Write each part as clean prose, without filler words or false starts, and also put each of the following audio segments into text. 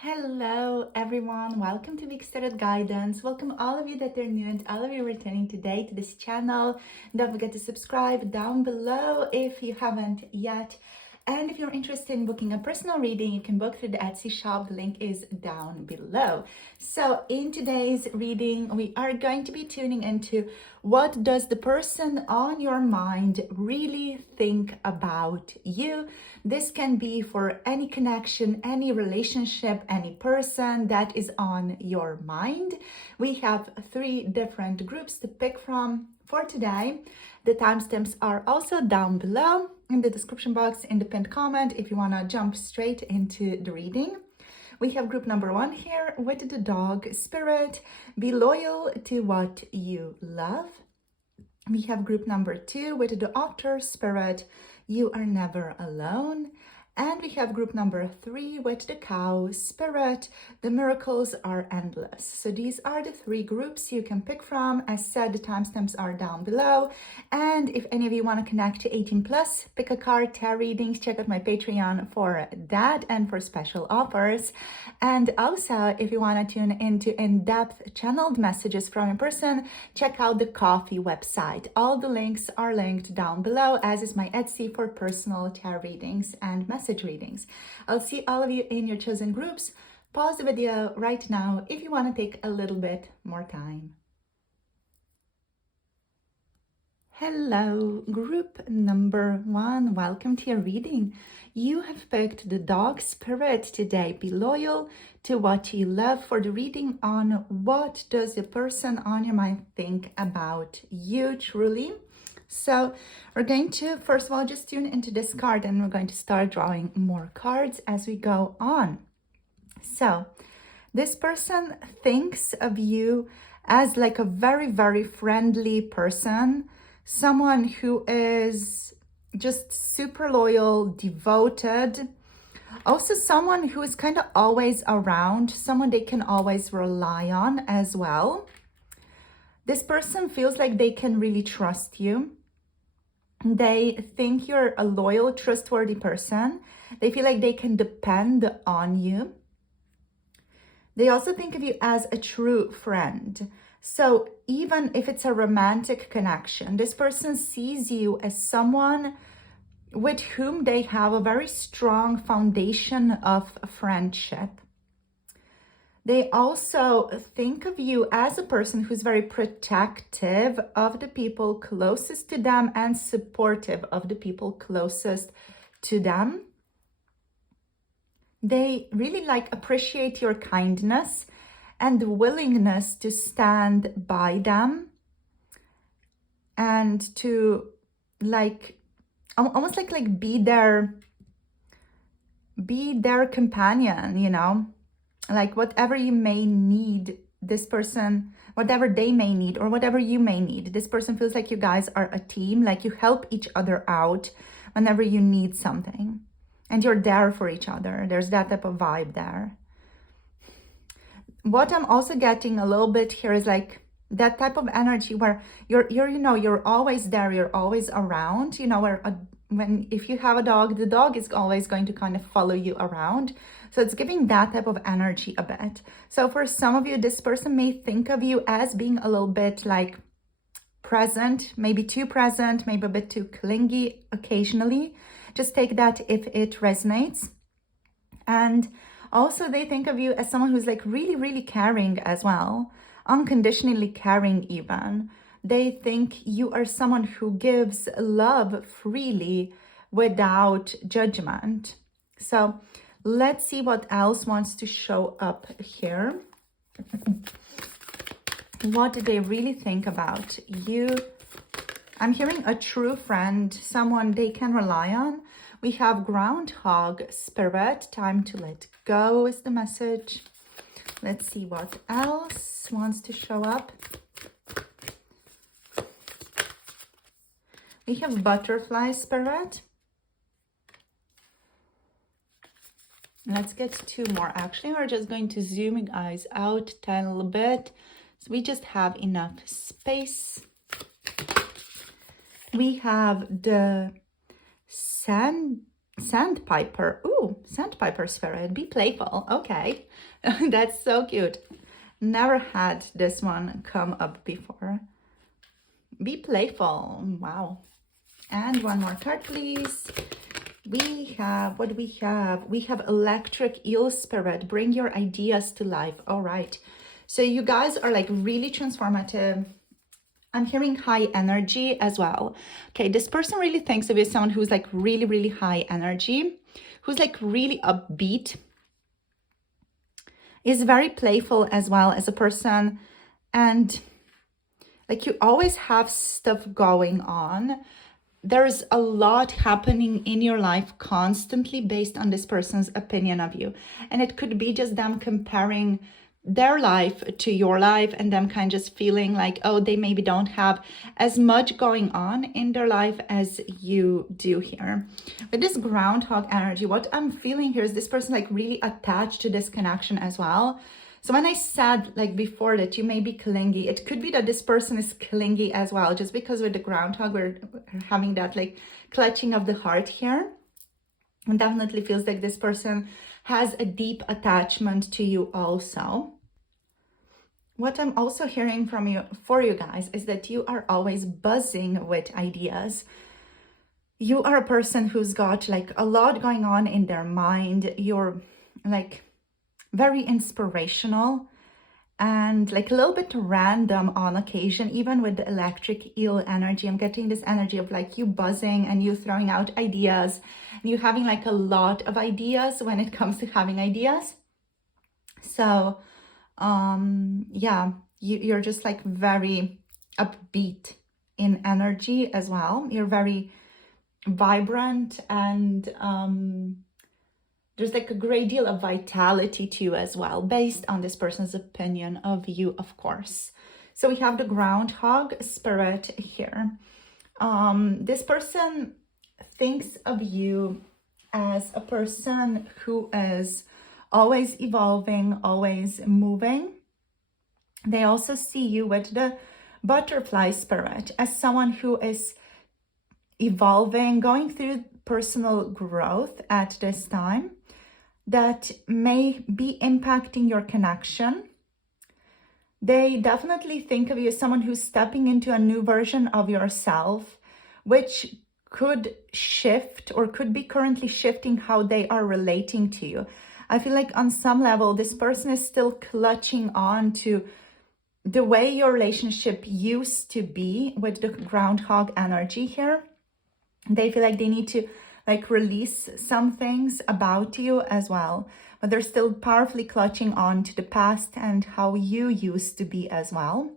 Hello everyone, welcome to Big Started Guidance. Welcome all of you that are new and all of you returning today to this channel. Don't forget to subscribe down below if you haven't yet. And if you're interested in booking a personal reading, you can book through the Etsy shop. The link is down below. So in today's reading, we are going to be tuning into what does the person on your mind really think about you. This can be for any connection, any relationship, any person that is on your mind. We have 3 different groups to pick from for today. The timestamps are also down below in the description box, in the pinned comment, if you want to jump straight into the reading. We have group number 1 here with the dog spirit. Be loyal to what you love. We have group number 2 with the otter spirit. You are never alone. And we have group number 3 with the cow spirit. The miracles are endless. So these are the 3 groups you can pick from. As said, the timestamps are down below. And if any of you want to connect to 18 plus, pick a card, tarot readings, check out my Patreon for that and for special offers. And also, if you want to tune into in-depth channeled messages from a person, check out the Coffee website. All the links are linked down below, as is my Etsy for personal tarot readings and message readings. I'll see all of you in your chosen groups. Pause the video right now if you want to take a little bit more time. Hello, group number 1. Welcome to your reading. You have picked the dog spirit today. Be loyal to what you love for the reading on what does the person on your mind think about you truly. So we're going to, first of all, just tune into this card and we're going to start drawing more cards as we go on. So this person thinks of you as like a very, very friendly person, someone who is just super loyal, devoted, also someone who is kind of always around, someone they can always rely on as well. This person feels like they can really trust you. They think you're a loyal, trustworthy person. They feel like they can depend on you. They also think of you as a true friend. So even if it's a romantic connection, this person sees you as someone with whom they have a very strong foundation of friendship. They also think of you as a person who's very protective of the people closest to them and supportive of the people closest to them. They really appreciate your kindness and willingness to stand by them and to almost be their companion, you know. Like whatever you may need, this person, whatever they may need or whatever you may need, this person feels like you guys are a team, like you help each other out whenever you need something and you're there for each other. There's that type of vibe there. What I'm also getting a little bit here is like that type of energy where you're always there, you're always around, you know, if you have a dog, the dog is always going to kind of follow you around. So it's giving that type of energy a bit. So for some of you, this person may think of you as being a little bit like present, maybe too present, maybe a bit too clingy occasionally. Just take that if it resonates. And also they think of you as someone who's like really, really caring as well, unconditionally caring even. They think you are someone who gives love freely without judgment. So let's see what else wants to show up here. What do they really think about you? I'm hearing a true friend, someone they can rely on. We have groundhog spirit, time to let go is the message. Let's see what else wants to show up. We have butterfly spirit. Let's get 2 more. Actually, we're just going to zoom you guys out a little bit so we just have enough space. We have the Sandpiper. Ooh, sandpiper spirit. Be playful. Okay. That's so cute. Never had this one come up before. Be playful. Wow. And one more card, please. We have, what do we have? We have electric eel spirit. Bring your ideas to life. All right. So you guys are like really transformative. I'm hearing high energy as well. Okay, this person really thinks of you as someone who's like really, really high energy, who's like really upbeat, is very playful as well as a person, and like you always have stuff going on. There's a lot happening in your life constantly based on this person's opinion of you. And it could be just them comparing their life to your life and them kind of just feeling like, oh, they maybe don't have as much going on in their life as you do here. With this groundhog energy, what I'm feeling here is this person like really attached to this connection as well. So when I said like before that you may be clingy, it could be that this person is clingy as well, just because with the groundhog, we're having that like clutching of the heart here. And definitely feels like this person has a deep attachment to you also. What I'm also hearing from you, for you guys, is that you are always buzzing with ideas. You are a person who's got like a lot going on in their mind. You're like very inspirational and like a little bit random on occasion, even with the electric eel energy. I'm getting this energy of like you buzzing and you throwing out ideas and you having like a lot of ideas when it comes to having ideas. So yeah, you're just like very upbeat in energy as well. You're very vibrant and there's like a great deal of vitality to you as well, based on this person's opinion of you, of course. So we have the groundhog spirit here. This person thinks of you as a person who is always evolving, always moving. They also see you with the butterfly spirit as someone who is evolving, going through personal growth at this time that may be impacting your connection. They definitely think of you as someone who's stepping into a new version of yourself, which could shift or could be currently shifting how they are relating to you. I feel like on some level, this person is still clutching on to the way your relationship used to be with the groundhog energy here. They feel like they need to like release some things about you as well, but they're still powerfully clutching on to the past and how you used to be as well.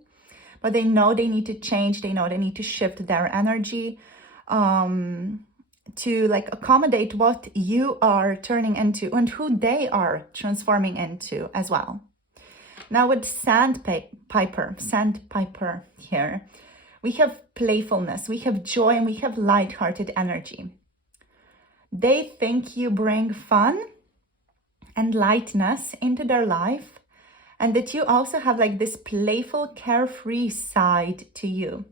But they know they need to change. They know they need to shift their energy to like accommodate what you are turning into and who they are transforming into as well. Now with sandpiper here, we have playfulness, we have joy, and we have lighthearted energy. They think you bring fun and lightness into their life, and that you also have like this playful, carefree side to you.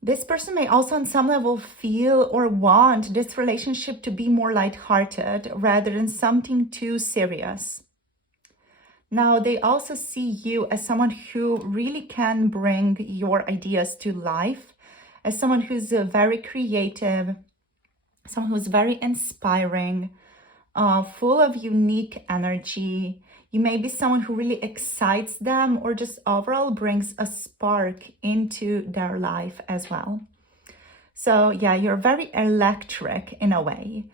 This person may also on some level feel or want this relationship to be more lighthearted rather than something too serious. Now, they also see you as someone who really can bring your ideas to life, as someone who's very creative, someone who's very inspiring, full of unique energy. You may be someone who really excites them or just overall brings a spark into their life as well. So yeah, you're very electric in a way.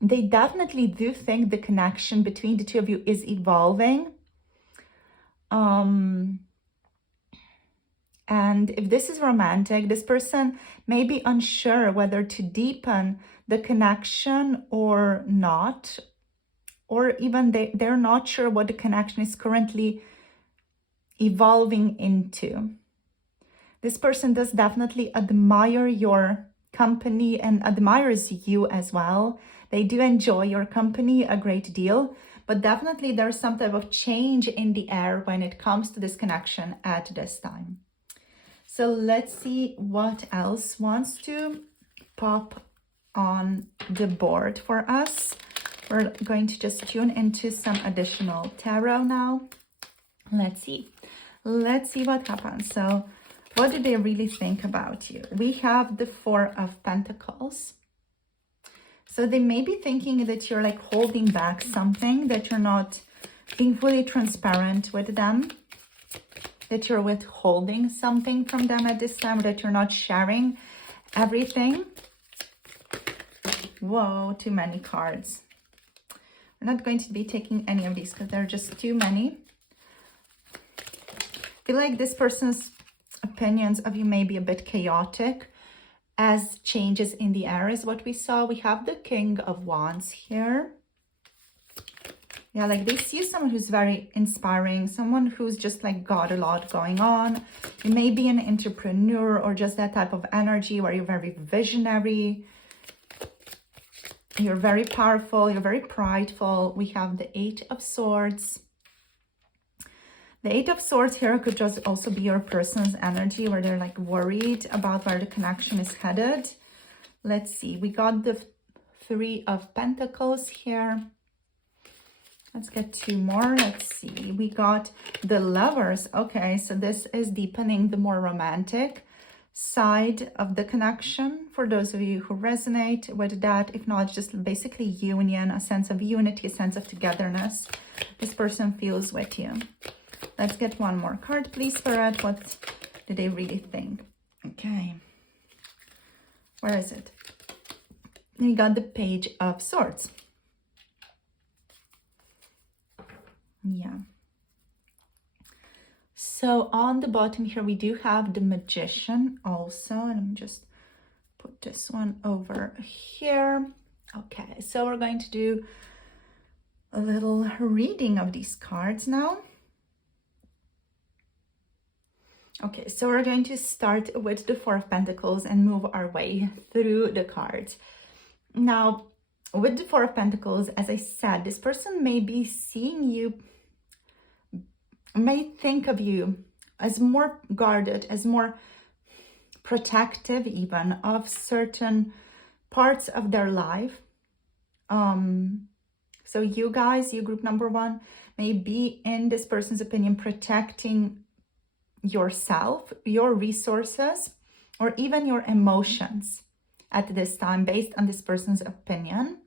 They definitely do think the connection between the two of you is evolving. And if this is romantic, this person may be unsure whether to deepen the connection or not, or even they're not sure what the connection is currently evolving into. This person does definitely admire your company and admires you as well. They do enjoy your company a great deal, but definitely there's some type of change in the air when it comes to this connection at this time. So let's see what else wants to pop on the board for us. We're going to just tune into some additional tarot now. Let's see. Let's see what happens. So what do they really think about you? We have the Four of Pentacles. So they may be thinking that you're like holding back something, that you're not being fully transparent with them, that you're withholding something from them at this time, that you're not sharing everything. Whoa, too many cards. We're not going to be taking any of these because there are just too many. I feel like this person's opinions of you may be a bit chaotic as changes in the air is what we saw. We have the King of Wands here. Yeah, like they see someone who's very inspiring, someone who's just like got a lot going on. You may be an entrepreneur or just that type of energy where you're very visionary. You're very powerful, you're very prideful. We have the Eight of Swords. The Eight of Swords here could just also be your person's energy where they're like worried about where the connection is headed. Let's see, we got the Three of Pentacles here. Let's get two more. Let's see, we got the Lovers. Okay, so this is deepening the more romantic side of the connection for those of you who resonate with that. If not, just basically union, a sense of unity, a sense of togetherness this person feels with you. Let's get one more card, please, Spirit. What do they really think? Okay. Where is it? You got the Page of Swords. Yeah. So on the bottom here, we do have the Magician also. And let me just put this one over here. Okay, so we're going to do a little reading of these cards now. Okay, so we're going to start with the Four of Pentacles and move our way through the cards. Now, with the Four of Pentacles, as I said, this person may be seeing you, may think of you as more guarded, as more protective even of certain parts of their life. So you guys, you group number one, may be, in this person's opinion, protecting yourself, your resources, or even your emotions at this time based on this person's opinion.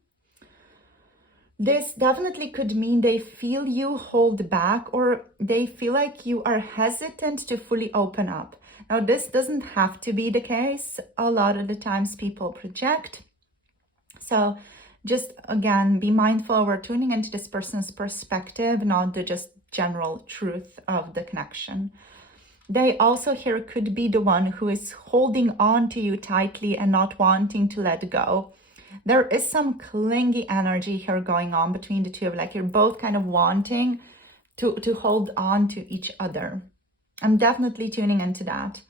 This definitely could mean they feel you hold back, or they feel like you are hesitant to fully open up. Now, this doesn't have to be the case. A lot of the times people project. So just, again, be mindful. We're tuning into this person's perspective, not the just general truth of the connection. They also here could be the one who is holding on to you tightly and not wanting to let go. There is some clingy energy here going on between the two of, like, you're both kind of wanting to hold on to each other. I'm definitely tuning into that.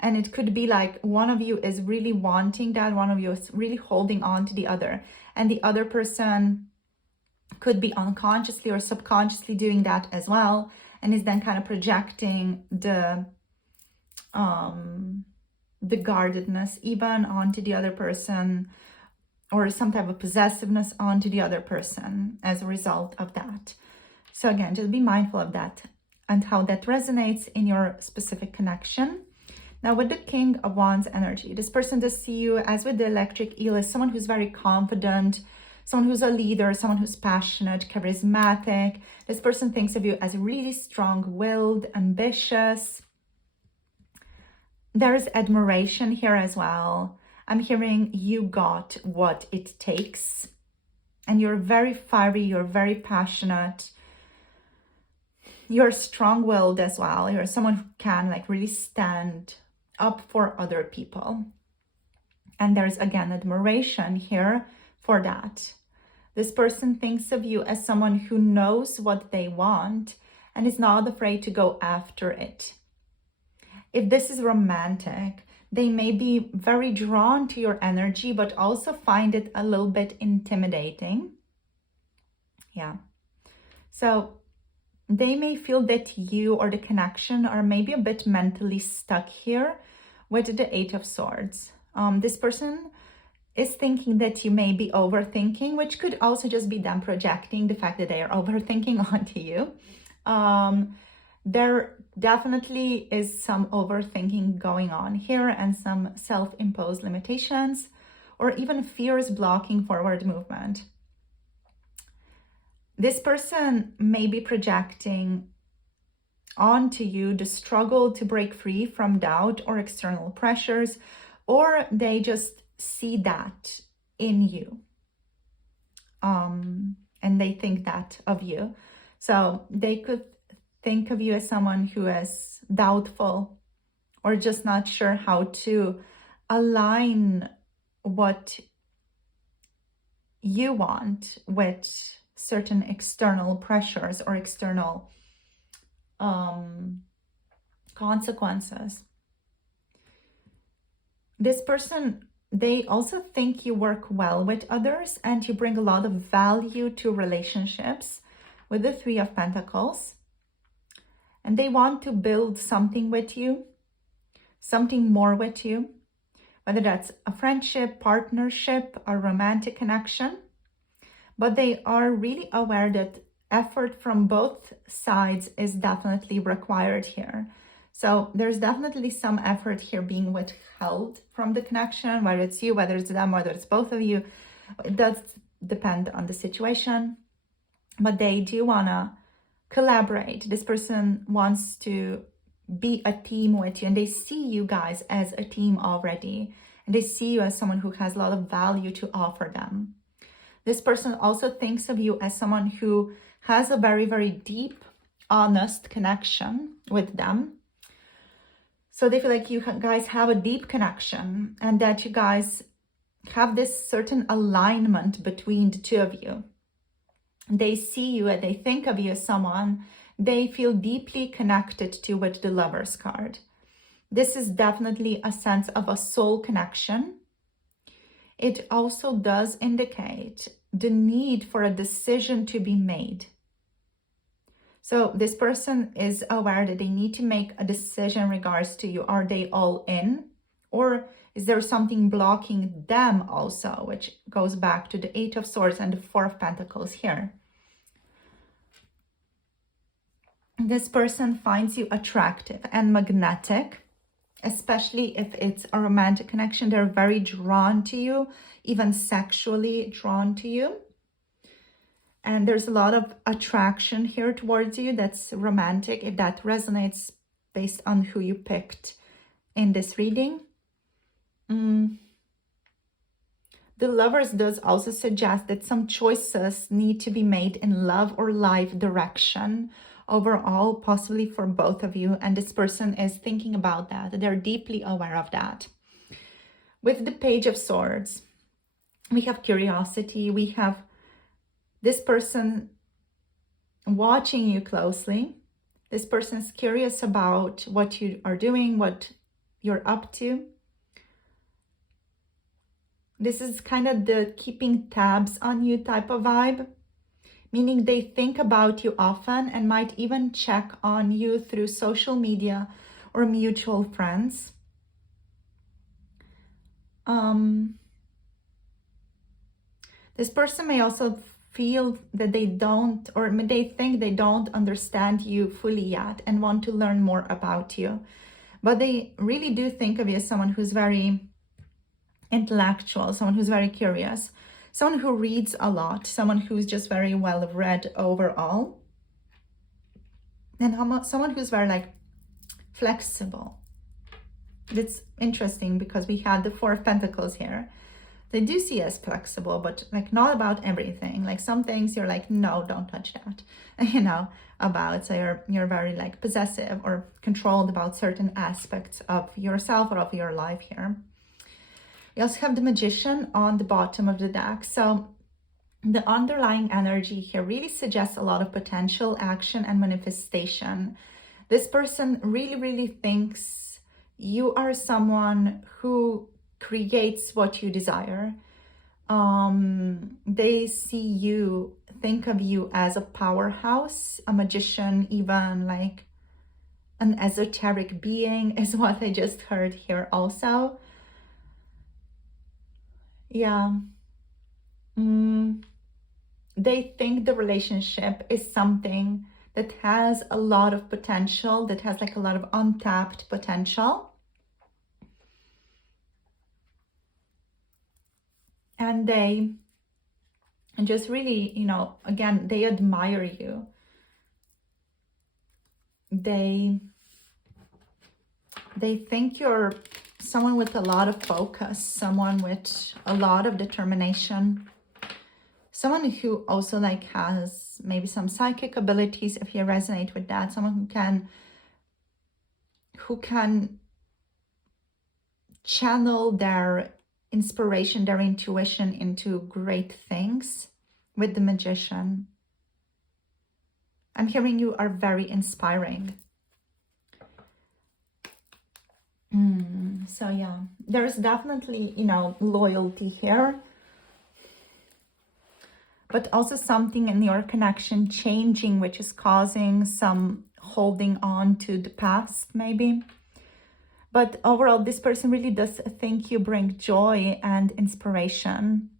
And it could be like one of you is really wanting that, one of you is really holding on to the other. And the other person could be unconsciously or subconsciously doing that as well, and is then kind of projecting the guardedness even onto the other person, or some type of possessiveness onto the other person as a result of that. So again, just be mindful of that and how that resonates in your specific connection. Now, with the King of Wands energy, this person does see you, as with the Electric Eel, as someone who's very confident, someone who's a leader, someone who's passionate, charismatic. This person thinks of you as really strong-willed, ambitious. There is admiration here as well. I'm hearing you got what it takes. And you're very fiery, you're very passionate. You're strong-willed as well. You're someone who can, like, really stand up for other people. And there's, again, admiration here for that. This person thinks of you as someone who knows what they want and is not afraid to go after it. If this is romantic, they may be very drawn to your energy, but also find it a little bit intimidating. Yeah. So they may feel that you or the connection are maybe a bit mentally stuck here with the Eight of Swords. This person is thinking that you may be overthinking, which could also just be them projecting the fact that they are overthinking onto you. There definitely is some overthinking going on here and some self-imposed limitations or even fears blocking forward movement. This person may be projecting onto you the struggle to break free from doubt or external pressures, or they just see that in you. And they think that of you. So they could think of you as someone who is doubtful or just not sure how to align what you want with certain external pressures or external consequences. This person, they also think you work well with others and you bring a lot of value to relationships with the Three of Pentacles. And they want to build something with you, something more with you, whether that's a friendship, partnership, a romantic connection. But they are really aware that effort from both sides is definitely required here. So there's definitely some effort here being withheld from the connection, whether it's you, whether it's them, whether it's both of you. It does depend on the situation, but they do want to collaborate. This person wants to be a team with you, and they see you guys as a team already, and they see you as someone who has a lot of value to offer them. This person also thinks of you as someone who has a very, very deep, honest connection with them. So they feel like you guys have a deep connection and that you guys have this certain alignment between the two of you. They see you and they think of you as someone they feel deeply connected to with the Lover's card. This is definitely a sense of a soul connection. It also does indicate the need for a decision to be made. So this person is aware that they need to make a decision in regards to you. Are they all in? Or is there something blocking them also, which goes back to the Eight of Swords and the Four of Pentacles here. This person finds you attractive and magnetic, especially if it's a romantic connection. They're very drawn to you, even sexually drawn to you. And there's a lot of attraction here towards you that's romantic, if that resonates based on who you picked in this reading. The Lovers does also suggest that some choices need to be made in love or life direction overall, possibly for both of you. And this person is thinking about that. They're deeply aware of that. With the Page of Swords, we have curiosity. We have this person watching you closely. This person is curious about what you are doing, what you're up to. This is kind of the keeping tabs on you type of vibe, meaning they think about you often and might even check on you through social media or mutual friends. This person may also feel that they don't, or they think they don't understand you fully yet and want to learn more about you. But they really do think of you as someone who's very intellectual, someone who's very curious, someone who reads a lot, someone who's just very well read overall. And someone who's very flexible. It's interesting because we had the Four of Pentacles here. They do see as flexible, but not about everything. Some things you're no, don't touch that, about. So you're very possessive or controlled about certain aspects of yourself or of your life here. We also have the Magician on the bottom of the deck. So the underlying energy here really suggests a lot of potential action and manifestation. This person really, really thinks you are someone who creates what you desire. They see you think of you as a powerhouse, a magician, even like an esoteric being is what I just heard here also. Yeah. They think the relationship is something that has a lot of potential, that has like a lot of untapped potential. And they just really, you know, again, they admire you. They think you're someone with a lot of focus, someone with a lot of determination, someone who also like has maybe some psychic abilities, if you resonate with that, someone who can channel their inspiration, their intuition into great things. With the magician, I'm hearing you are very inspiring. So yeah, there's definitely, you know, loyalty here, but also something in your connection changing, which is causing some holding on to the past maybe. But overall, this person really does think you bring joy and inspiration.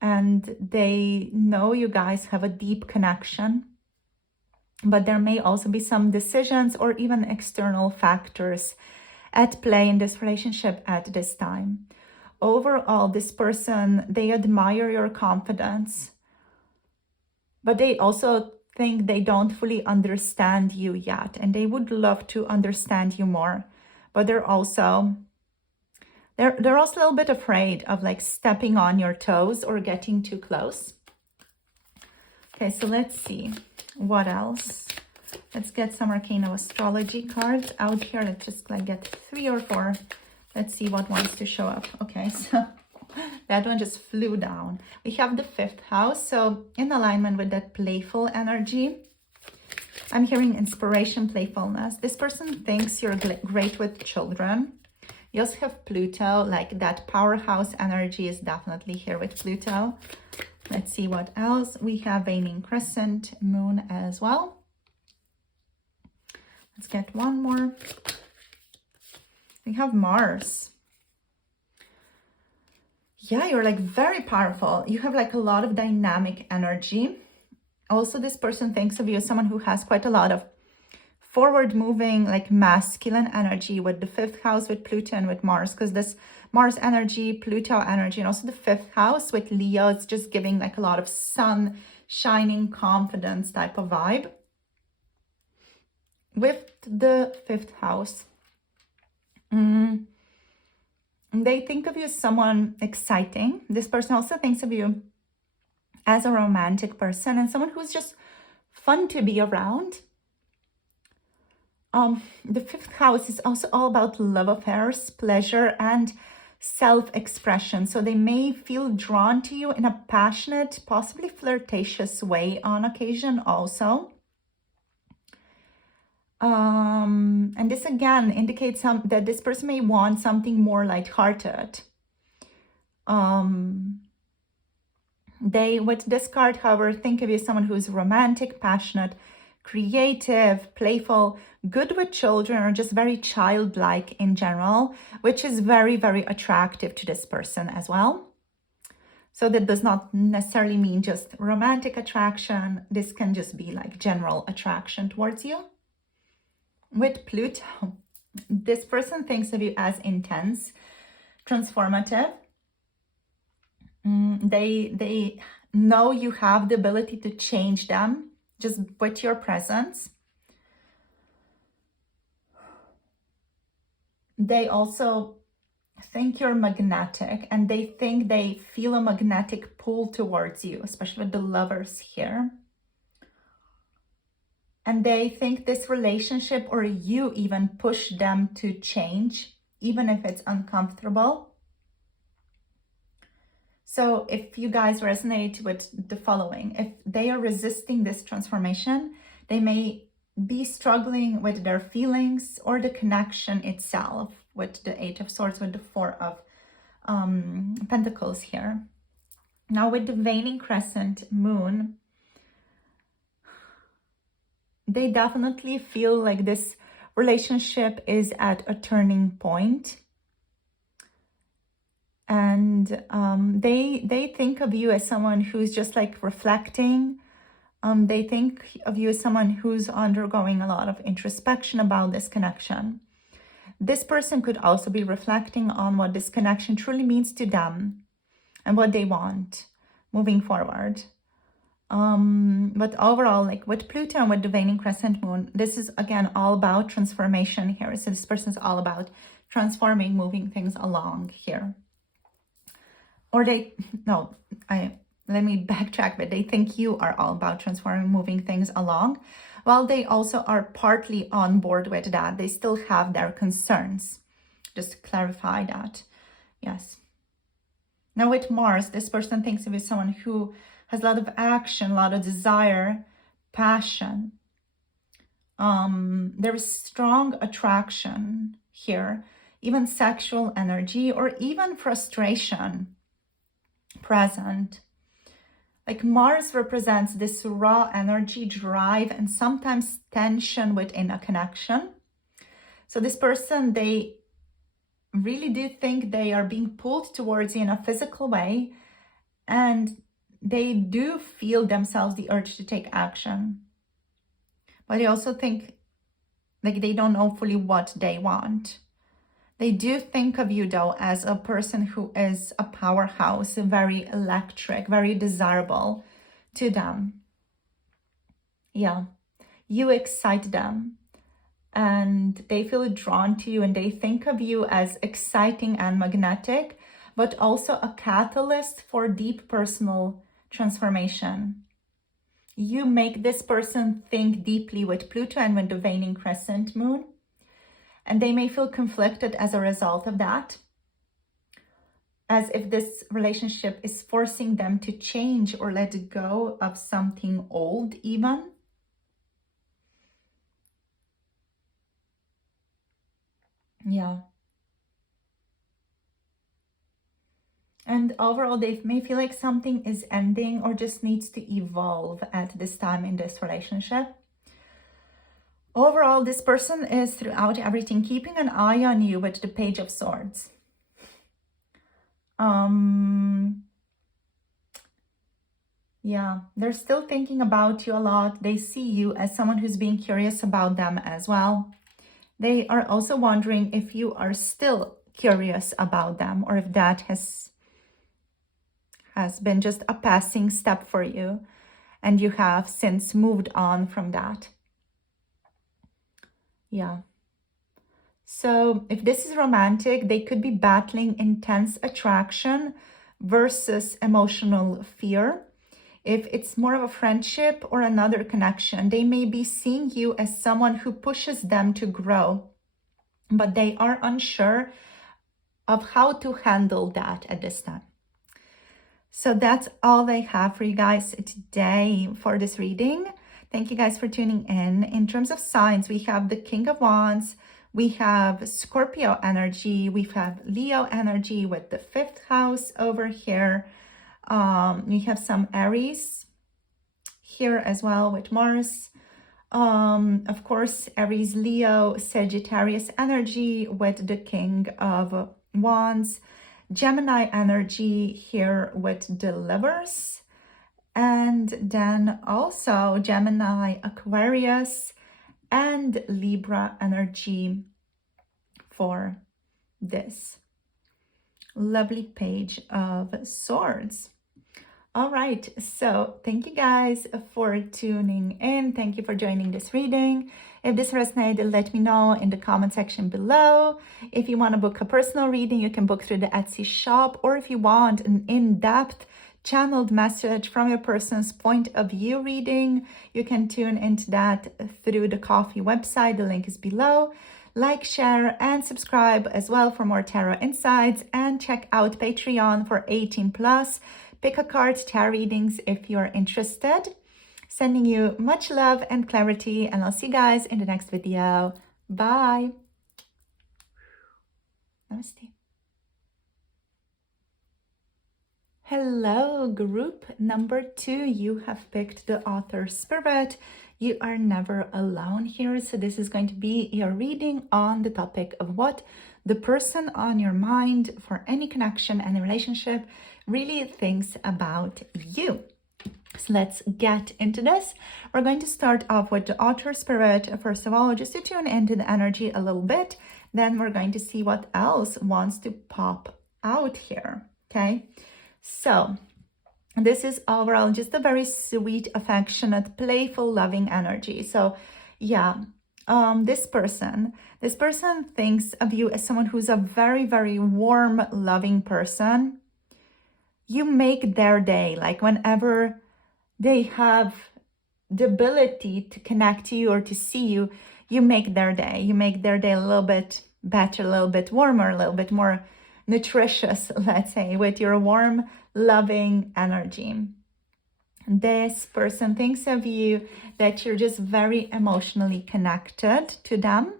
And they know you guys have a deep connection. But there may also be some decisions or even external factors at play in this relationship at this time. Overall, this person, they admire your confidence, but they also think they don't fully understand you yet, and they would love to understand you more. But they're also a little bit afraid of like stepping on your toes or getting too close. Okay, so let's see what else. Let's get some arcane of astrology cards out here. Let's just like get 3 or 4. Let's see what wants to show up. Okay, so that one just flew down. We have the 5th house, so in alignment with that playful energy. I'm hearing inspiration, playfulness. This person thinks you're great with children. You also have Pluto, like that powerhouse energy is definitely here with Pluto. Let's see what else. We have waning crescent moon as well. Let's get one more. We have Mars. Yeah, you're like very powerful. You have like a lot of dynamic energy. Also, this person thinks of you as someone who has quite a lot of forward moving, like masculine energy with the 5th house with Pluto and with Mars, because this Mars energy, Pluto energy, and also the 5th house with Leo, it's just giving like a lot of sun shining confidence type of vibe. With the 5th house, they think of you as someone exciting. This person also thinks of you as a romantic person and someone who's just fun to be around. The 5th house is also all about love affairs, pleasure, and self-expression. So they may feel drawn to you in a passionate, possibly flirtatious way on occasion also. And this again indicates that this person may want something more lighthearted. They, with this card, however, think of you as someone who is romantic, passionate, creative, playful, good with children, or just very childlike in general, which is very, very attractive to this person as well. So that does not necessarily mean just romantic attraction. This can just be like general attraction towards you. With Pluto, this person thinks of you as intense, transformative. They know you have the ability to change them just with your presence. They also think you're magnetic, and they think they feel a magnetic pull towards you, especially with the lovers here. And they think this relationship, or you even, push them to change, even if it's uncomfortable. So if you guys resonate with the following, if they are resisting this transformation, they may be struggling with their feelings or the connection itself, with the 8 of Swords, with the 4 of Pentacles here. Now with the waning crescent moon, they definitely feel like this relationship is at a turning point. And they think of you as someone who's just like reflecting. They think of you as someone who's undergoing a lot of introspection about this connection. This person could also be reflecting on what this connection truly means to them and what they want moving forward. But overall, like with Pluto and with the waning crescent moon, this is again all about transformation here. So this person is all about transforming, moving things along here. Or let me backtrack, but they think you are all about transforming, moving things along. While they also are partly on board with that, they still have their concerns. Just to clarify that. Yes. Now with Mars, this person thinks of you as someone who has a lot of action, a lot of desire, passion. There is strong attraction here, even sexual energy or even frustration present. Like Mars represents this raw energy, drive, and sometimes tension within a connection. So this person, they really do think they are being pulled towards you in a physical way, and they do feel themselves the urge to take action. But they also think like they don't know fully what they want. They do think of you though as a person who is a powerhouse, very electric, very desirable to them. Yeah, you excite them and they feel drawn to you, and they think of you as exciting and magnetic, but also a catalyst for deep personal transformation. You make this person think deeply with Pluto and with the waning crescent moon, and they may feel conflicted as a result of that, as if this relationship is forcing them to change or let go of something old even. Yeah. And overall, they may feel like something is ending or just needs to evolve at this time in this relationship. Overall, this person is throughout everything keeping an eye on you with the Page of Swords. Yeah, they're still thinking about you a lot. They see you as someone who's being curious about them as well. They are also wondering if you are still curious about them, or if that has been just a passing step for you and you have since moved on from that. Yeah. So if this is romantic, they could be battling intense attraction versus emotional fear. If it's more of a friendship or another connection, they may be seeing you as someone who pushes them to grow, but they are unsure of how to handle that at this time. So that's all I have for you guys today for this reading. Thank you guys for tuning in. In terms of signs, we have the King of Wands, we have Scorpio energy, we have Leo energy with the 5th house over here. We have some Aries here as well with Mars. Of course, Aries, Leo, Sagittarius energy with the King of Wands. Gemini energy here with the Lovers. And then also Gemini, Aquarius, and Libra energy for this lovely Page of Swords. All right, so thank you guys for tuning in. Thank you for joining this reading. If this resonated, let me know in the comment section below. If you want to book a personal reading, you can book through the Etsy shop, or if you want an in-depth channeled message from your person's point of view reading, you can tune into that through the Ko-fi website. The link is below. Like, share, and subscribe as well for more tarot insights, and check out Patreon for 18+. Pick a card tarot readings if you're interested. Sending you much love and clarity, and I'll see you guys in the next video. Bye. Namaste. Hello, group number 2. You have picked the Otter Spirit. You are never alone here. So this is going to be your reading on the topic of what the person on your mind for any connection, any relationship really thinks about you. So let's get into this. We're going to start off with the Otter Spirit. First of all, just to tune into the energy a little bit. Then we're going to see what else wants to pop out here. Okay. So this is overall just a very sweet, affectionate, playful, loving energy. So yeah, this person thinks of you as someone who's a very, very warm, loving person. You make their day, like whenever they have the ability to connect to you or to see you, you make their day. You make their day a little bit better, a little bit warmer, a little bit more nutritious, let's say, with your warm, loving energy. This person thinks of you that you're just very emotionally connected to them.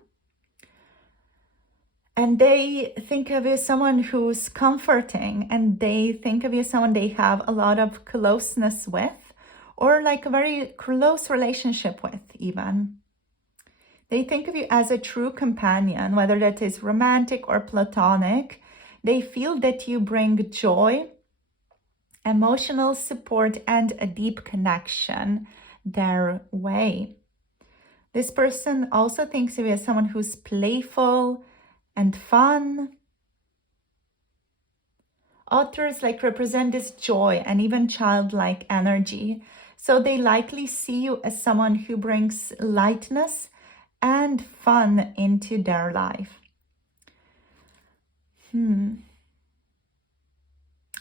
And they think of you as someone who's comforting, and they think of you as someone they have a lot of closeness with, or like a very close relationship with even. They think of you as a true companion, whether that is romantic or platonic. They feel that you bring joy, emotional support, and a deep connection their way. This person also thinks of you as someone who's playful and fun. Otters represent this joy and even childlike energy. So they likely see you as someone who brings lightness and fun into their life.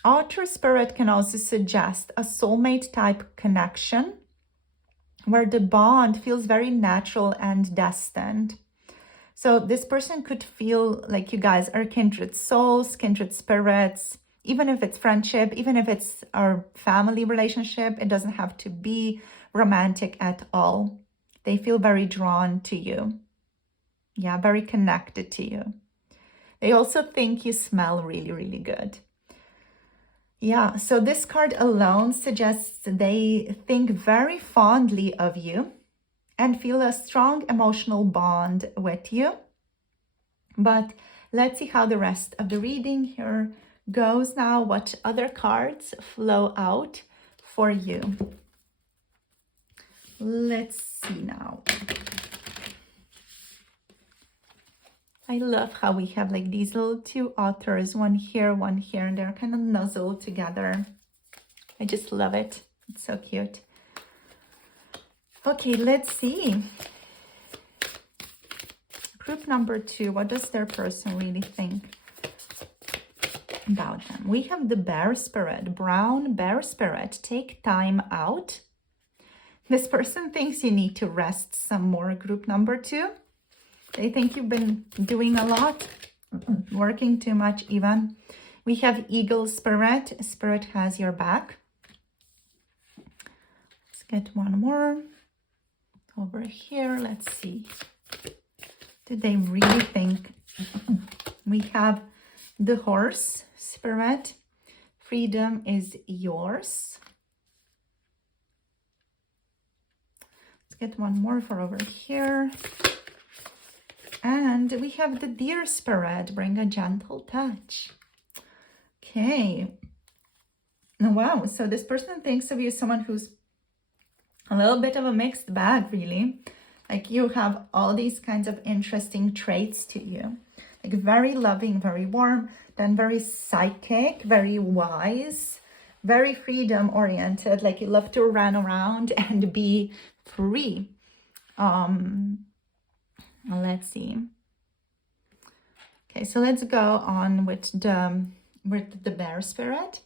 Otter Spirit can also suggest a soulmate type connection where the bond feels very natural and destined. So this person could feel like you guys are kindred souls, kindred spirits, even if it's friendship, even if it's our family relationship. It doesn't have to be romantic at all. They feel very drawn to you. Yeah, very connected to you. They also think you smell really, really good. Yeah, so this card alone suggests they think very fondly of you and feel a strong emotional bond with you. But let's see how the rest of the reading here goes now, what other cards flow out for you. Let's see now. I love how we have these little two otters, one here, and they're kind of nuzzled together. I just love it. It's so cute. Okay, let's see. Group number 2, what does their person really think about them? We have the Bear Spirit, brown Bear Spirit. Take time out. This person thinks you need to rest some more, group number 2. They think you've been doing a lot, working too much even. We have Eagle Spirit. Spirit has your back. Let's get one more over here. Let's see. Do they really think? We have the Horse Spirit. Freedom is yours. Let's get one more for over here. And we have the Deer Spirit, bring a gentle touch. Okay. Wow, so this person thinks of you as someone who's a little bit of a mixed bag, really. Like you have all these kinds of interesting traits to you. Like very loving, very warm, then very psychic, very wise, very freedom-oriented. Like you love to run around and be free. Let's see. Okay, so let's go on with the Bear Spirit.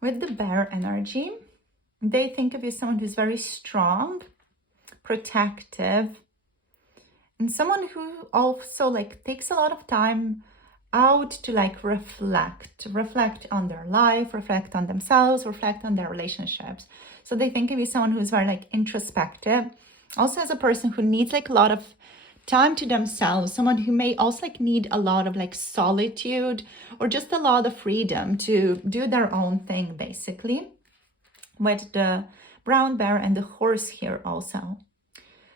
With the Bear energy, they think of you as someone who's very strong, protective, and someone who also takes a lot of time out to reflect on their life, reflect on themselves, reflect on their relationships. So they think of you as someone who's very introspective, also as a person who needs a lot of time to themselves, someone who may also like need a lot of like solitude or just a lot of freedom to do their own thing, basically, with the brown bear and the horse here also.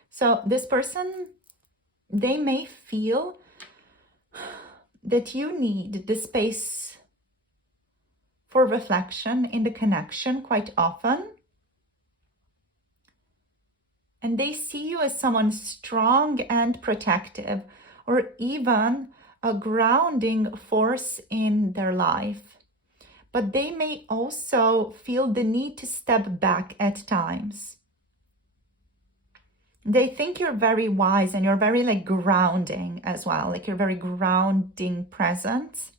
So this person, they may feel that you need the space for reflection in the connection quite often. And they see you as someone strong and protective, or even a grounding force in their life. But they may also feel the need to step back at times. They think you're very wise and you're very like grounding as well, like you're very grounding presence.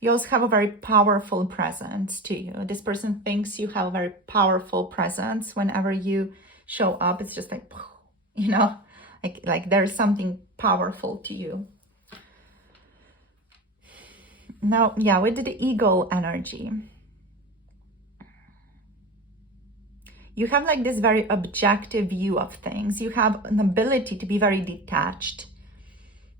You also have a very powerful presence to you. This person thinks you have a very powerful presence whenever you show up. It's just like, you know, like there's something powerful to you. Now, yeah, with the eagle energy, you have like this very objective view of things. You have an ability to be very detached.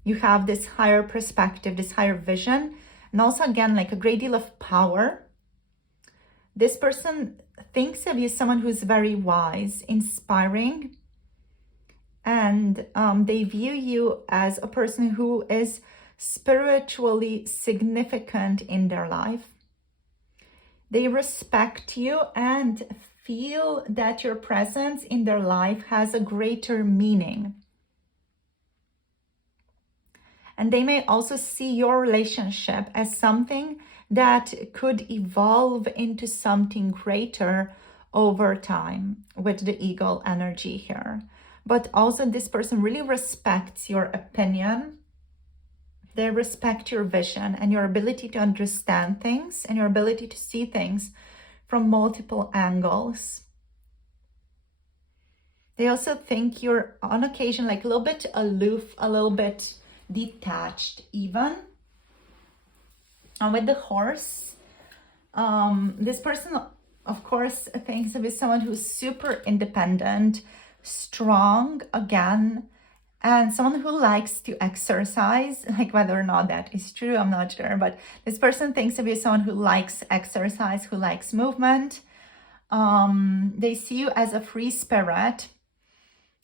You have this higher perspective, this higher vision, and also again, like a great deal of power. This person thinks of you as someone who's very wise, inspiring, and they view you as a person who is spiritually significant in their life. They respect you and feel that your presence in their life has a greater meaning. And they may also see your relationship as something that could evolve into something greater over time with the eagle energy here. But also this person really respects your opinion. They respect your vision and your ability to understand things and your ability to see things from multiple angles. They also think you're on occasion like a little bit aloof, a little bit detached even. And with the horse, this person, of course, thinks of you as someone who's super independent, strong, again, and someone who likes to exercise. Like whether or not that is true, I'm not sure, but this person thinks of you as someone who likes exercise, who likes movement. They see you as a free spirit.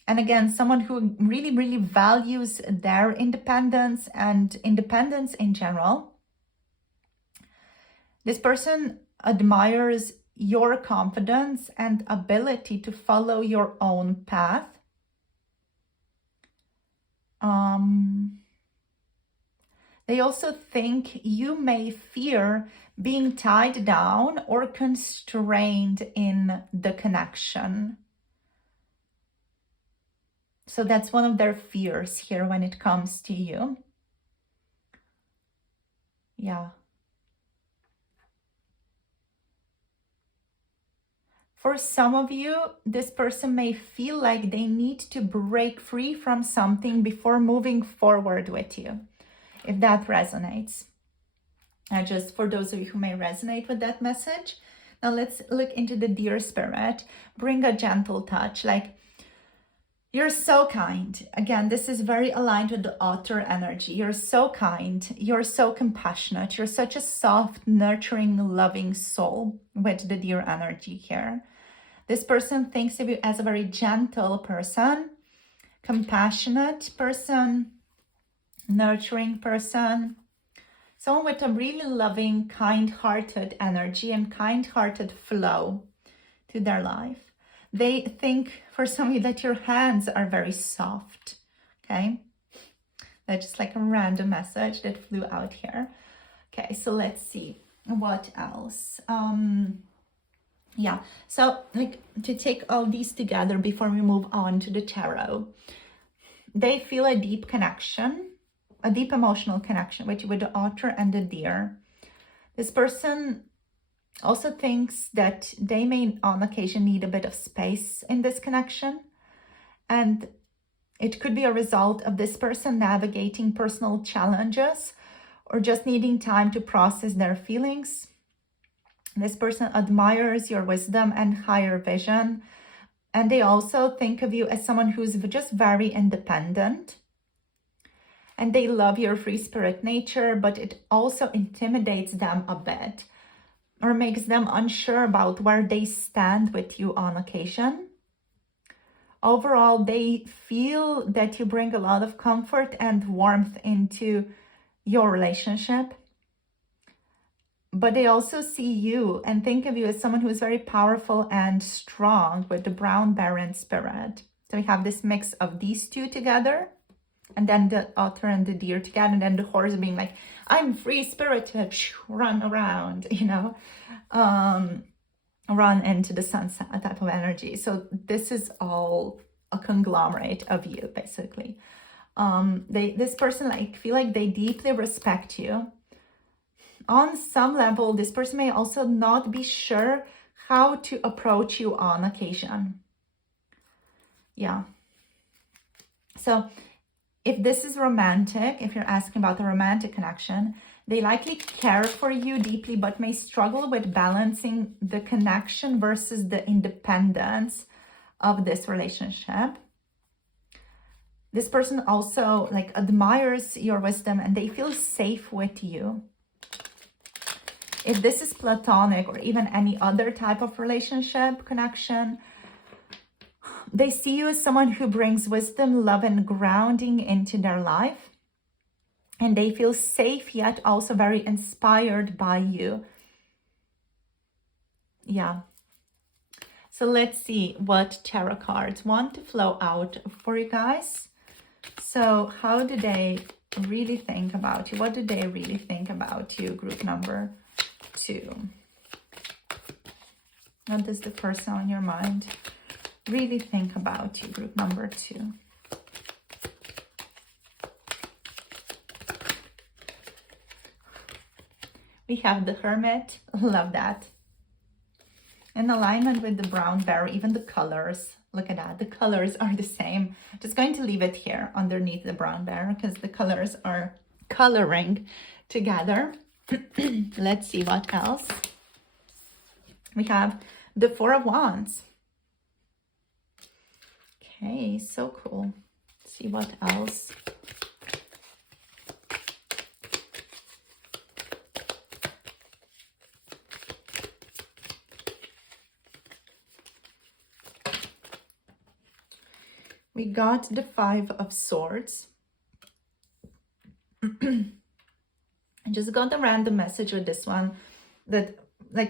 And again, someone who really, really values their independence and independence in general. This person admires your confidence and ability to follow your own path. They also think you may fear being tied down or constrained in the connection. So that's one of their fears here when it comes to you. Yeah. For some of you, this person may feel like they need to break free from something before moving forward with you, if that resonates. Just for those of you who may resonate with that message. Now let's look into the deer spirit. Bring a gentle touch, like, you're so kind. Again, this is very aligned with the Otter energy. You're so kind. You're so compassionate. You're such a soft, nurturing, loving soul with the deer energy here. This person thinks of you as a very gentle person, compassionate person, nurturing person, someone with a really loving, kind-hearted energy and kind-hearted flow to their life. They think, for some of you, that your hands are very soft, okay? That's just like a random message that flew out here. Okay, so let's see what else. Yeah, so like to take all these together before we move on to the tarot. They feel a deep connection, a deep emotional connection with the otter and the deer. This person also thinks that they may on occasion need a bit of space in this connection, and it could be a result of this person navigating personal challenges or just needing time to process their feelings. This person admires your wisdom and higher vision And they also think of you as someone who's just very independent. And they love your free spirit nature, but it also intimidates them a bit or makes them unsure about where they stand with you on occasion. Overall, they feel that you bring a lot of comfort and warmth into your relationship. But they also see you and think of you as someone who is very powerful and strong with the brown bear spirit. So we have this mix of these two together, and then the otter and the deer together, and then the horse being like, I'm free spirited, run around, run into the sunset type of energy. So this is all a conglomerate of you, basically. This person feel like they deeply respect you. On some level, this person may also not be sure how to approach you on occasion. Yeah. So if this is romantic, if you're asking about a romantic connection, they likely care for you deeply, but may struggle with balancing the connection versus the independence of this relationship. This person also admires your wisdom and they feel safe with you. If this is platonic or even any other type of relationship connection, they see you as someone who brings wisdom, love, and grounding into their life. And they feel safe, yet also very inspired by you. Yeah. So let's see what tarot cards want to flow out for you guys. So how do they really think about you? What do they really think about you, group number 2? What does the person on your mind really think about you, group number 2? We have the Hermit. Love that. In alignment with the brown bear, even the colors. Look at that. The colors are the same. Just going to leave it here underneath the brown bear because the colors are coloring together. Let's see what else. We have the Four of Wands. Okay, so cool. Let's see what else. We got the Five of Swords. I just got a random message with this one that,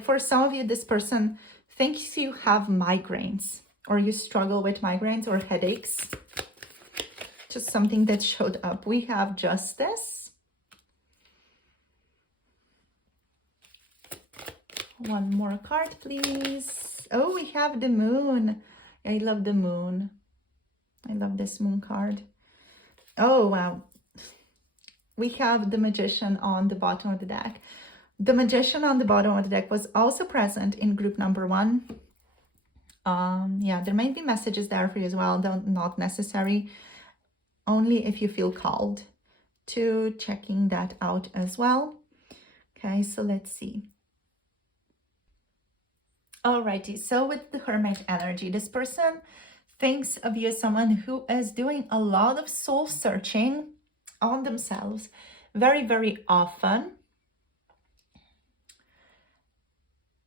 for some of you, this person thinks you have migraines or you struggle with migraines or headaches. Just something that showed up. We have Justice. One more card, please. Oh, we have the Moon. I love the Moon. I love this Moon card. Oh, wow. We have the Magician on the bottom of the deck. The Magician on the bottom of the deck was also present in group number 1. Yeah, there might be messages there for you as well, though not necessary. Only if you feel called to checking that out as well. Okay, so let's see. Alrighty, so with the Hermit energy, this person thinks of you as someone who is doing a lot of soul searching on themselves very, very often.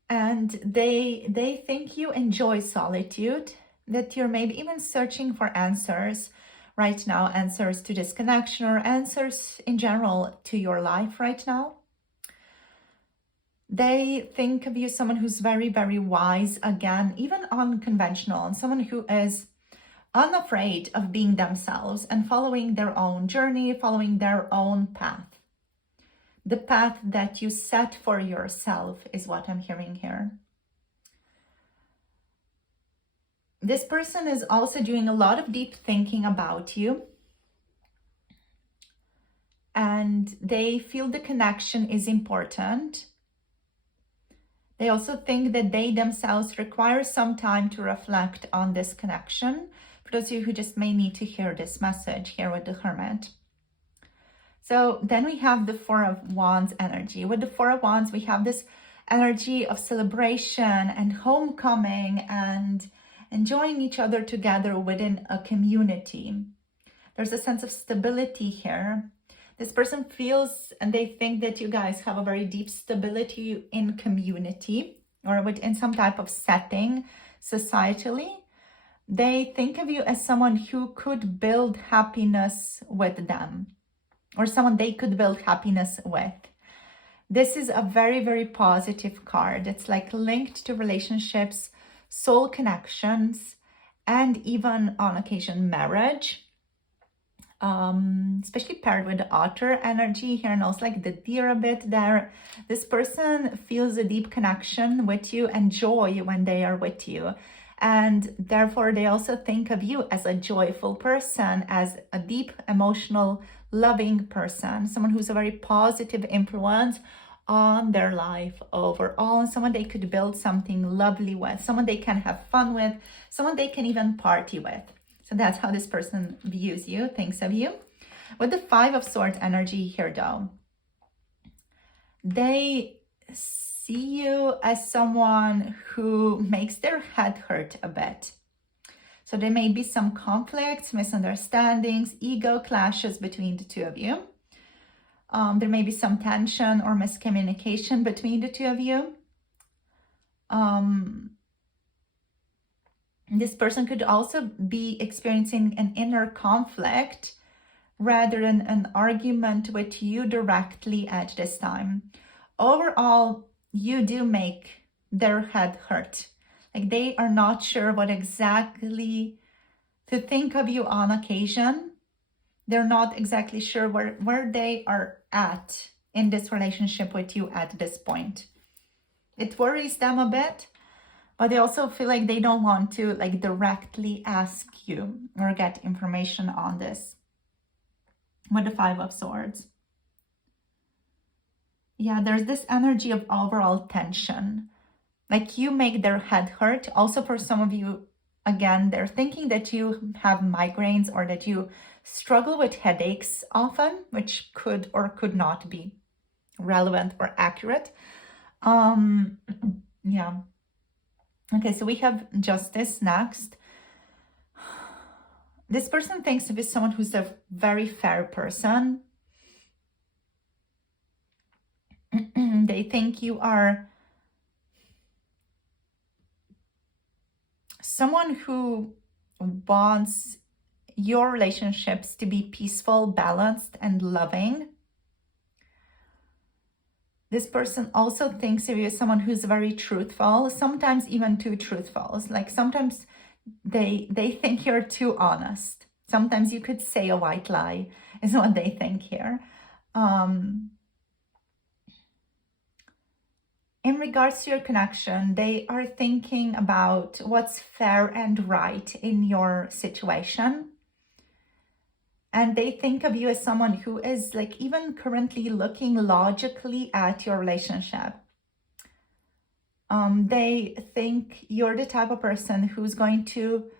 And they think you enjoy solitude, that you're maybe even searching for answers right now, answers to this connection or answers in general to your life right now. They think of you as someone who's very, very wise, again, even unconventional, and someone who is unafraid of being themselves and following their own journey, following their own path. The path that you set for yourself is what I'm hearing here. This person is also doing a lot of deep thinking about you. And they feel the connection is important. They also think that they themselves require some time to reflect on this connection. For those of you who just may need to hear this message here with the Hermit. So then we have the Four of Wands energy. With the Four of Wands, we have this energy of celebration and homecoming and enjoying each other together within a community. There's a sense of stability here. This person feels and they think that you guys have a very deep stability in community or within some type of setting societally. They think of you as someone who could build happiness with them, or someone they could build happiness with. This is a very, very positive card. It's like linked to relationships, soul connections, and even on occasion marriage. Especially paired with the Otter energy here, and also like the deer a bit there. This person feels a deep connection with you and joy when they are with you. And therefore, they also think of you as a joyful person, as a deep, emotional, loving person, someone who's a very positive influence on their life overall, someone they could build something lovely with, someone they can have fun with, someone they can even party with. So that's how this person views you, thinks of you. With the Five of Swords energy here though, they see you as someone who makes their head hurt a bit. So there may be some conflicts, misunderstandings, ego clashes between the two of you. There may be some tension or miscommunication between the two of you. This person could also be experiencing an inner conflict rather than an argument with you directly at this time. Overall, you do make their head hurt. Like they are not sure what exactly to think of you on occasion. They're not exactly sure where they are at in this relationship with you at this point. It worries them a bit, but they also feel like they don't want to like directly ask you or get information on this. With the Five of Swords. Yeah, there's this energy of overall tension. Like you make their head hurt. Also for some of you, again, they're thinking that you have migraines or that you struggle with headaches often, which could or could not be relevant or accurate. Yeah. Okay, so we have Justice next. This person thinks of you as someone who's a very fair person. They think you are someone who wants your relationships to be peaceful, balanced, and loving. This person also thinks of you as someone who's very truthful, sometimes even too truthful. Like sometimes they think you're too honest. Sometimes you could say a white lie, is what they think here. In regards to your connection, they are thinking about what's fair and right in your situation. And they think of you as someone who is like even currently looking logically at your relationship. They think you're the type of person who's going to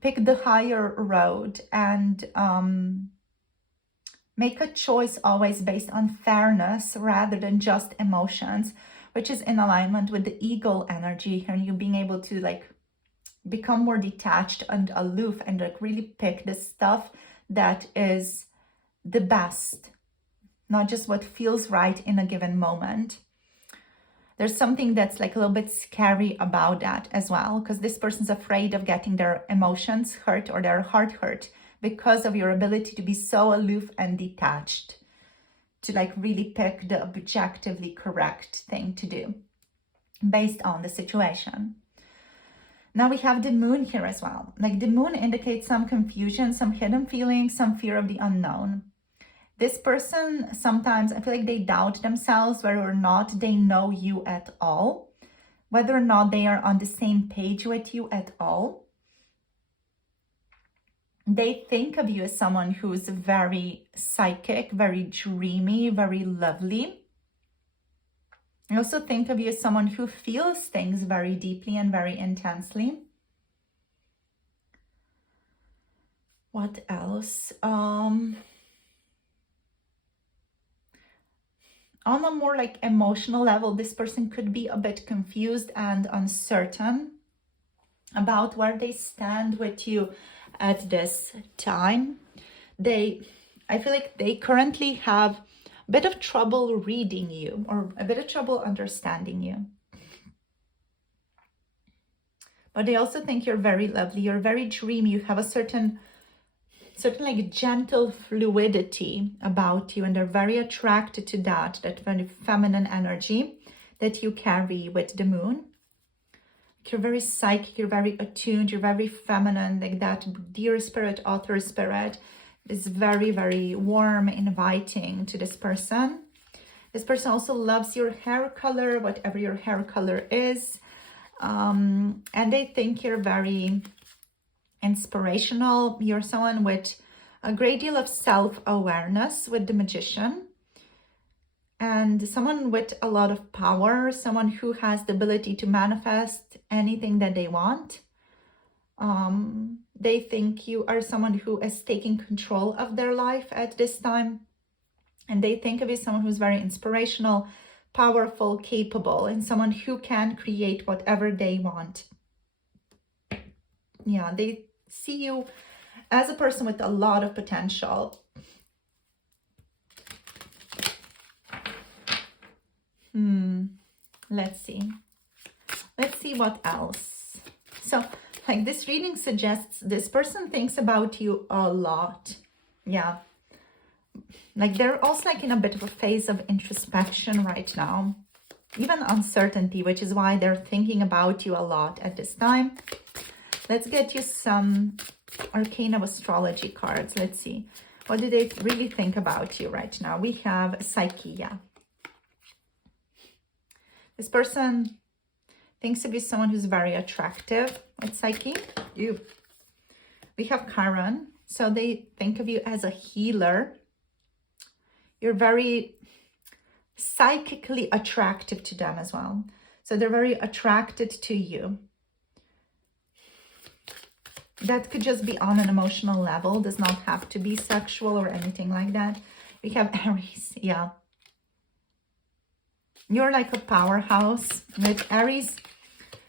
pick the higher road and make a choice always based on fairness rather than just emotions, which is in alignment with the eagle energy here, and you being able to like become more detached and aloof and like really pick the stuff that is the best, not just what feels right in a given moment. There's something that's like a little bit scary about that as well, because this person's afraid of getting their emotions hurt or their heart hurt because of your ability to be so aloof and detached, to like really pick the objectively correct thing to do based on the situation. Now we have the moon here as well. Like the moon indicates some confusion, some hidden feelings, some fear of the unknown. This person, sometimes I feel like they doubt themselves whether or not they know you at all, whether or not they are on the same page with you at all. They think of you as someone who's very psychic, very dreamy, very lovely. I also think of you as someone who feels things very deeply and very intensely. What else? On a more like emotional level, this person could be a bit confused and uncertain. about where they stand with you at this time. I feel like they currently have a bit of trouble reading you or a bit of trouble understanding you. But they also think you're very lovely, you're very dreamy, you have a certain like gentle fluidity about you, and they're very attracted to that very feminine energy that you carry with the moon. You're very psychic, you're very attuned, you're very feminine, like that deer spirit, otter spirit is very, very warm, inviting to this person. This person also loves your hair color, whatever your hair color is. And they think you're very inspirational. You're someone with a great deal of self-awareness with the Magician. And someone with a lot of power, someone who has the ability to manifest anything that they want. They think you are someone who is taking control of their life at this time. And they think of you as someone who's very inspirational, powerful, capable, and someone who can create whatever they want. Yeah, they see you as a person with a lot of potential. Let's see what else. So, like, this reading suggests this person thinks about you a lot. Yeah. Like, they're also like in a bit of a phase of introspection right now. Even uncertainty, which is why they're thinking about you a lot at this time. Let's get you some arcane of astrology cards. Let's see. What do they really think about you right now? We have Psyche, yeah. This person thinks of you as someone who's very attractive with Psyche. You. We have Chiron. So they think of you as a healer. You're very psychically attractive to them as well. So they're very attracted to you. That could just be on an emotional level. Does not have to be sexual or anything like that. We have Aries, yeah. You're like a powerhouse with Aries.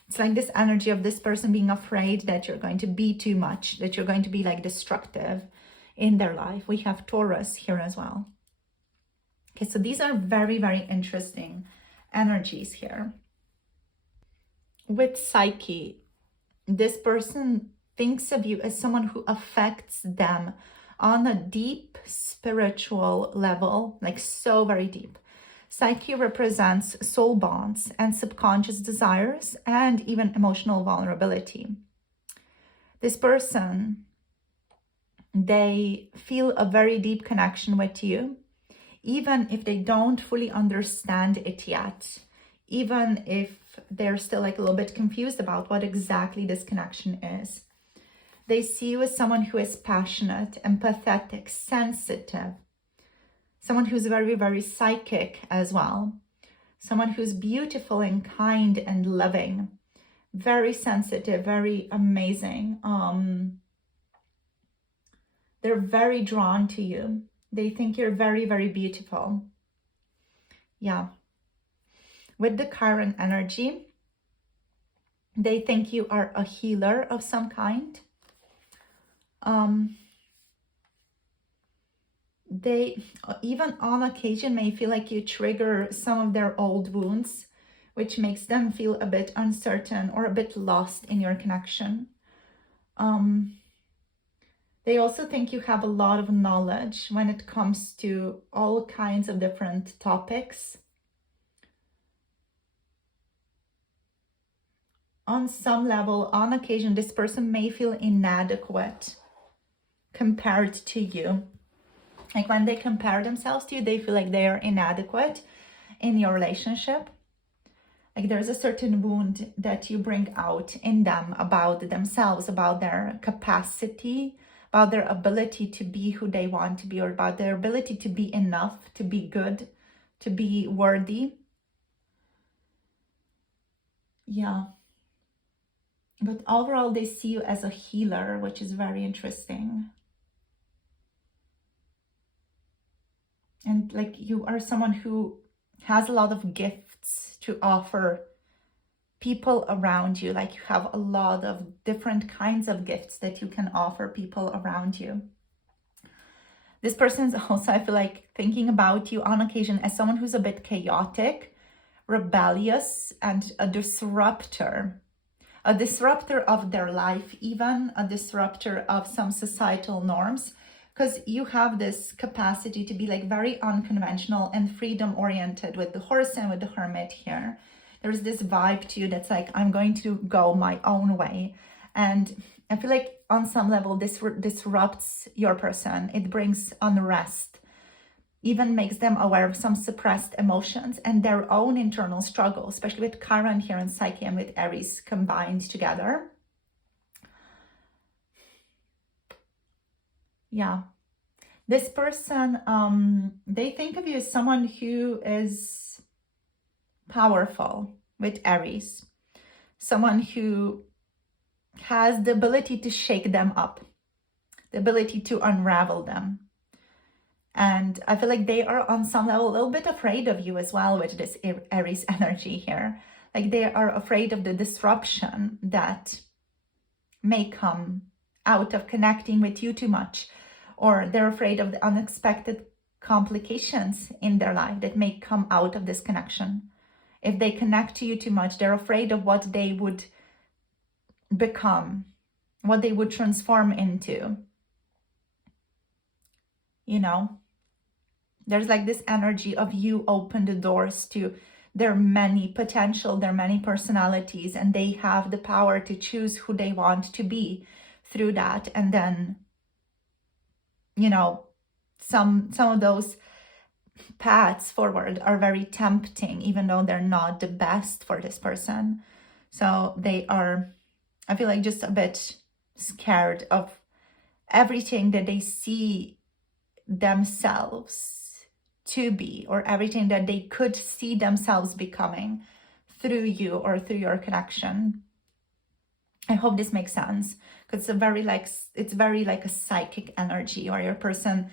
It's like this energy of this person being afraid that you're going to be too much, that you're going to be like destructive in their life. We have Taurus here as well. Okay, so these are very, very interesting energies here. With Psyche, this person thinks of you as someone who affects them on a deep spiritual level, like so very deep. Psyche represents soul bonds and subconscious desires and even emotional vulnerability. This person, they feel a very deep connection with you, even if they don't fully understand it yet, even if they're still like a little bit confused about what exactly this connection is. They see you as someone who is passionate, empathetic, sensitive, someone who's very, very psychic as well, someone who's beautiful and kind and loving, very sensitive, very amazing. They're very drawn to you. They think you're very, very beautiful. Yeah. With the Chiron energy, they think you are a healer of some kind. They even on occasion may feel like you trigger some of their old wounds, which makes them feel a bit uncertain or a bit lost in your connection. They also think you have a lot of knowledge when it comes to all kinds of different topics. On some level, on occasion, this person may feel inadequate compared to you. Like when they compare themselves to you, they feel like they are inadequate in your relationship. Like there's a certain wound that you bring out in them about themselves, about their capacity, about their ability to be who they want to be, or about their ability to be enough, to be good, to be worthy. Yeah. But overall, they see you as a healer, which is very interesting. And like you are someone who has a lot of gifts to offer people around you. Like you have a lot of different kinds of gifts that you can offer people around you. This person is also, I feel like, thinking about you on occasion as someone who's a bit chaotic, rebellious, and a disruptor of their life, even a disruptor of some societal norms, because you have this capacity to be like very unconventional and freedom oriented with the horse and with the hermit here. There's this vibe to you that's like, I'm going to go my own way. And I feel like on some level, this disrupts your person. It brings unrest, even makes them aware of some suppressed emotions and their own internal struggle, especially with Chiron here in Psyche and with Aries combined together. Yeah. This person, they think of you as someone who is powerful with Aries, someone who has the ability to shake them up, the ability to unravel them. And I feel like they are on some level a little bit afraid of you as well with this Aries energy here. Like they are afraid of the disruption that may come out of connecting with you too much, or they're afraid of the unexpected complications in their life that may come out of this connection. If they connect to you too much, they're afraid of what they would become, what they would transform into. You know, there's like this energy of you open the doors to their many potential, their many personalities, and they have the power to choose who they want to be through that. And then, you know, some of those paths forward are very tempting, even though they're not the best for this person. So they are, I feel like, just a bit scared of everything that they see themselves to be, or everything that they could see themselves becoming through you or through your connection. I hope this makes sense, because it's very like a psychic energy, where your person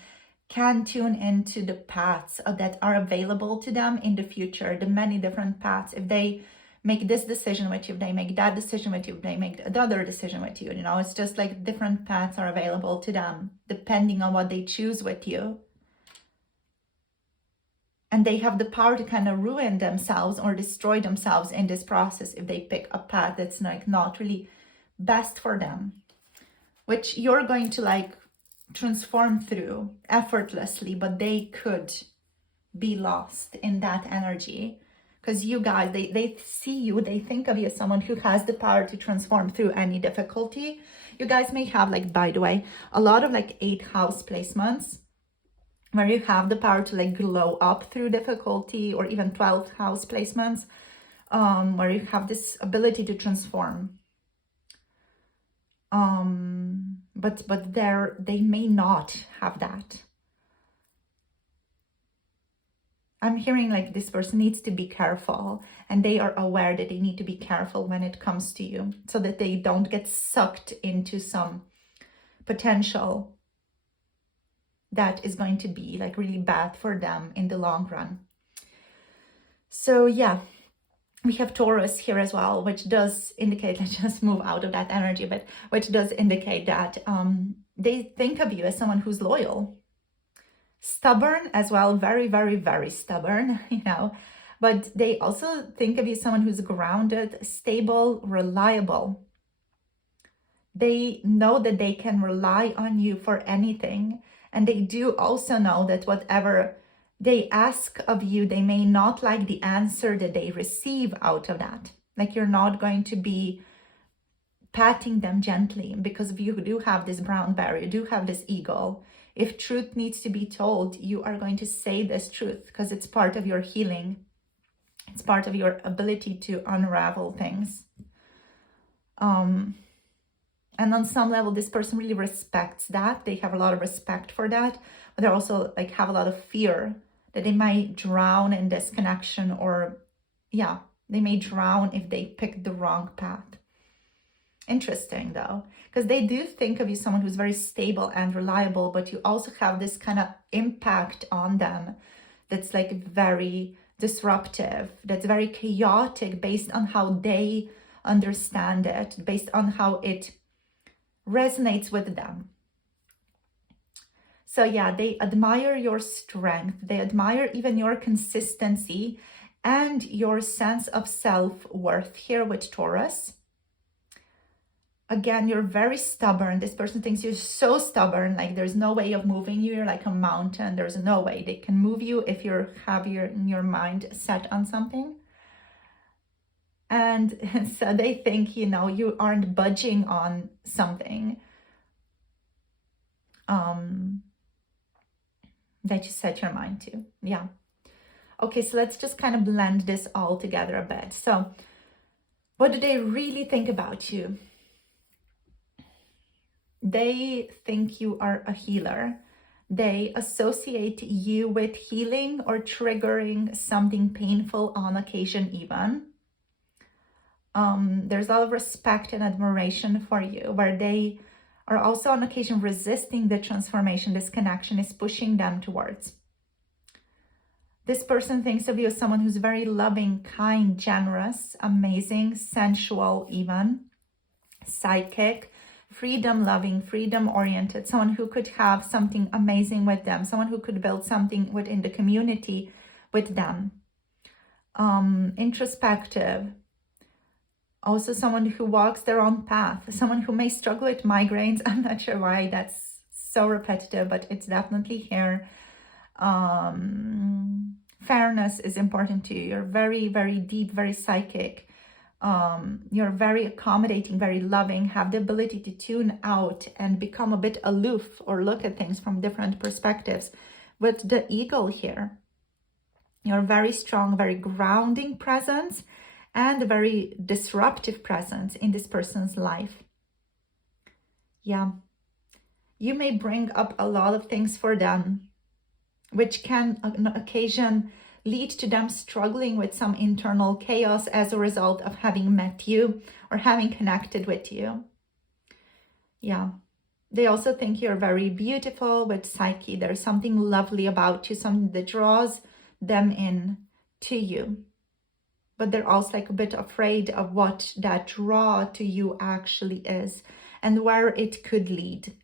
can tune into the paths that are available to them in the future, the many different paths. If they make this decision with you, if they make that decision with you, if they make the other decision with you, you know, it's just like different paths are available to them depending on what they choose with you. And they have the power to kind of ruin themselves or destroy themselves in this process if they pick a path that's like not really best for them, which you're going to like transform through effortlessly, but they could be lost in that energy. Because you guys, they see you, they think of you as someone who has the power to transform through any difficulty. You guys may have, like, by the way, a lot of like 8th house placements where you have the power to like glow up through difficulty, or even 12th house placements where you have this ability to transform. But they may not have that. I'm hearing like this person needs to be careful, and they are aware that they need to be careful when it comes to you, so that they don't get sucked into some potential that is going to be like really bad for them in the long run. So yeah, we have Taurus here as well, which does indicate, let's just move out of that energy, but which does indicate that they think of you as someone who's loyal, stubborn as well, very, very, very stubborn, you know, but they also think of you as someone who's grounded, stable, reliable. They know that they can rely on you for anything, and they do also know that whatever they ask of you, they may not like the answer that they receive out of that. Like, you're not going to be patting them gently, because you do have this brown bear, you do have this eagle. If truth needs to be told, you are going to say this truth, because it's part of your healing. It's part of your ability to unravel things. And on some level, this person really respects that. They have a lot of respect for that, but they also like have a lot of fear that they might drown in this connection, or yeah, they may drown if they pick the wrong path. Interesting though, because they do think of you as someone who's very stable and reliable, but you also have this kind of impact on them that's like very disruptive, that's very chaotic based on how they understand it, based on how it resonates with them. So yeah, they admire your strength. They admire even your consistency and your sense of self-worth here with Taurus. Again, you're very stubborn. This person thinks you're so stubborn, like there's no way of moving you. You're like a mountain. There's no way they can move you if you have your mind set on something. And so they think, you know, you aren't budging on something that you set your mind to. Yeah. Okay, so let's just kind of blend this all together a bit. So what do they really think about you? They think you are a healer. They associate you with healing or triggering something painful on occasion even. There's a lot of respect and admiration for you, where they are also on occasion resisting the transformation this connection is pushing them towards. This person thinks of you as someone who's very loving, kind, generous, amazing, sensual even, psychic, freedom-loving, freedom-oriented, someone who could have something amazing with them, someone who could build something within the community with them. Introspective, also someone who walks their own path, someone who may struggle with migraines. I'm not sure why that's so repetitive, but it's definitely here. Fairness is important to you. You're very, very deep, very psychic. You're very accommodating, very loving, have the ability to tune out and become a bit aloof or look at things from different perspectives. With the eagle here, you're very strong, very grounding presence and a very disruptive presence in this person's life. Yeah, you may bring up a lot of things for them, which can on occasion lead to them struggling with some internal chaos as a result of having met you or having connected with you. Yeah, they also think you're very beautiful with Psyche. There's something lovely about you, something that draws them in to you. But they're also like a bit afraid of what that draw to you actually is and where it could lead.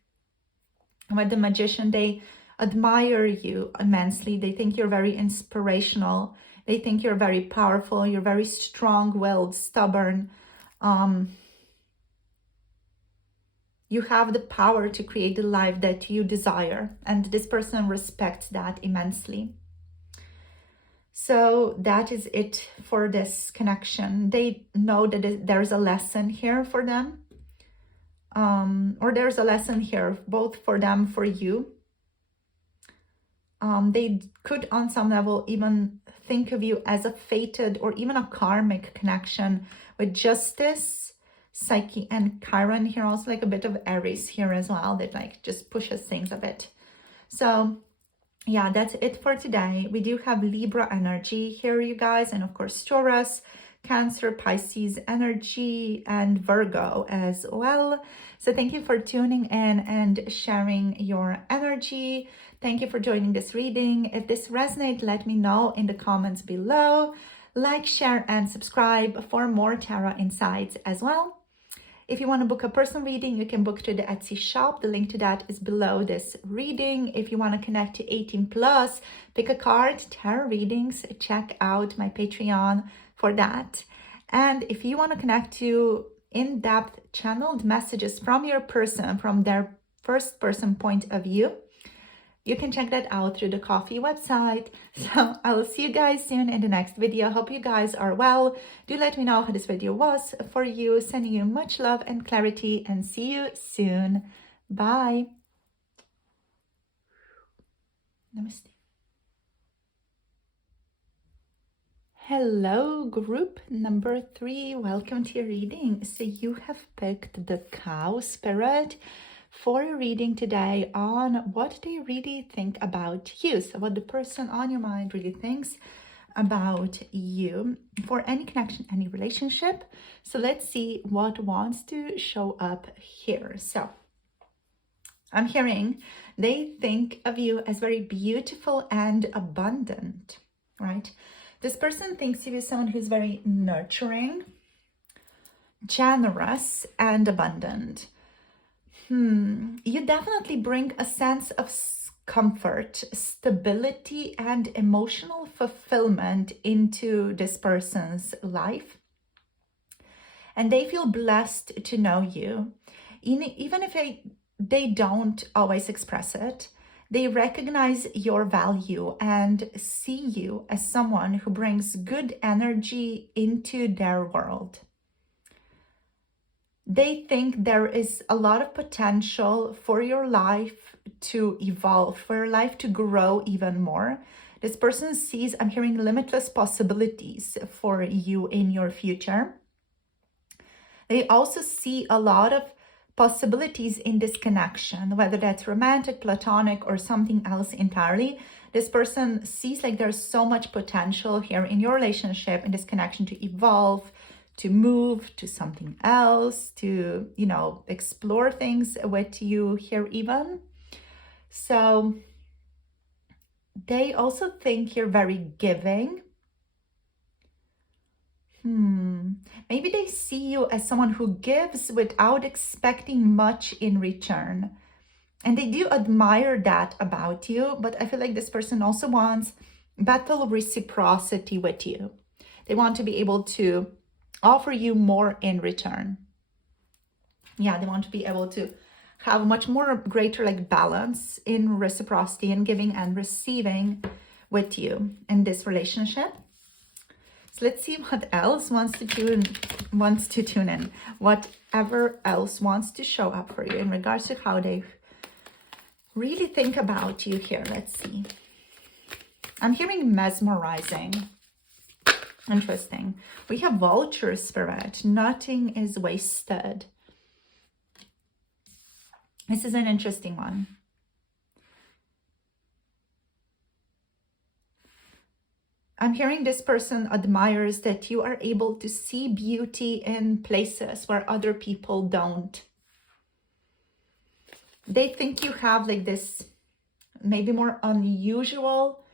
With the Magician, they admire you immensely. They think you're very inspirational. They think you're very powerful. You're very strong-willed, stubborn. You have the power to create the life that you desire. And this person respects that immensely. So that is it for this connection. They know that there's a lesson here for them. Or there's a lesson here, both for them, for you. They could, on some level, even think of you as a fated or even a karmic connection with Justice, Psyche, and Chiron here. Also like a bit of Aries here as well, that like just pushes things a bit. So yeah, that's it for today. We do have Libra energy here, you guys, and of course Taurus, Cancer, Pisces energy, and Virgo as well. So thank you for tuning in and sharing your energy. Thank you for joining this reading. If this resonates, let me know in the comments below. Like, share, and subscribe for more tarot insights as well. If you want to book a personal reading, you can book to the Etsy shop. The link to that is below this reading. If you want to connect to 18 plus, pick a card, tarot readings, check out my Patreon for that. And if you want to connect to in-depth channeled messages from your person, from their first person point of view, you can check that out through the Coffee website. So I will see you guys soon in the next video. Hope you guys are well. Do let me know how this video was for you. Sending you much love and clarity, and see you soon. Bye. Namaste. Hello, group number 3. Welcome to your reading. So you have picked the Cow Spirit for a reading today on what they really think about you. So what the person on your mind really thinks about you for any connection, any relationship. So let's see what wants to show up here. So I'm hearing they think of you as very beautiful and abundant, right? This person thinks of you as someone who's very nurturing, generous, and abundant. You definitely bring a sense of comfort, stability, and emotional fulfillment into this person's life. And they feel blessed to know you. Even if they don't always express it, they recognize your value and see you as someone who brings good energy into their world. They think there is a lot of potential for your life to evolve, for your life to grow even more. This person sees, I'm hearing, limitless possibilities for you in your future. They also see a lot of possibilities in this connection, whether that's romantic, platonic, or something else entirely. This person sees like there's so much potential here in your relationship, in this connection, to evolve, to move to something else, to, explore things with you here even. So they also think you're very giving. Maybe they see you as someone who gives without expecting much in return. And they do admire that about you, but I feel like this person also wants battle reciprocity with you. They want to be able to offer you more in return. Yeah, they want to be able to have a much more greater balance in reciprocity and giving and receiving with you in this relationship. So let's see what else wants to tune in. Whatever else wants to show up for you in regards to how they really think about you here. Let's see. I'm hearing mesmerizing. Interesting. We have vulture spirit. Nothing is wasted. This is an interesting one. I'm hearing this person admires that you are able to see beauty in places where other people don't. They think you have this maybe more unusual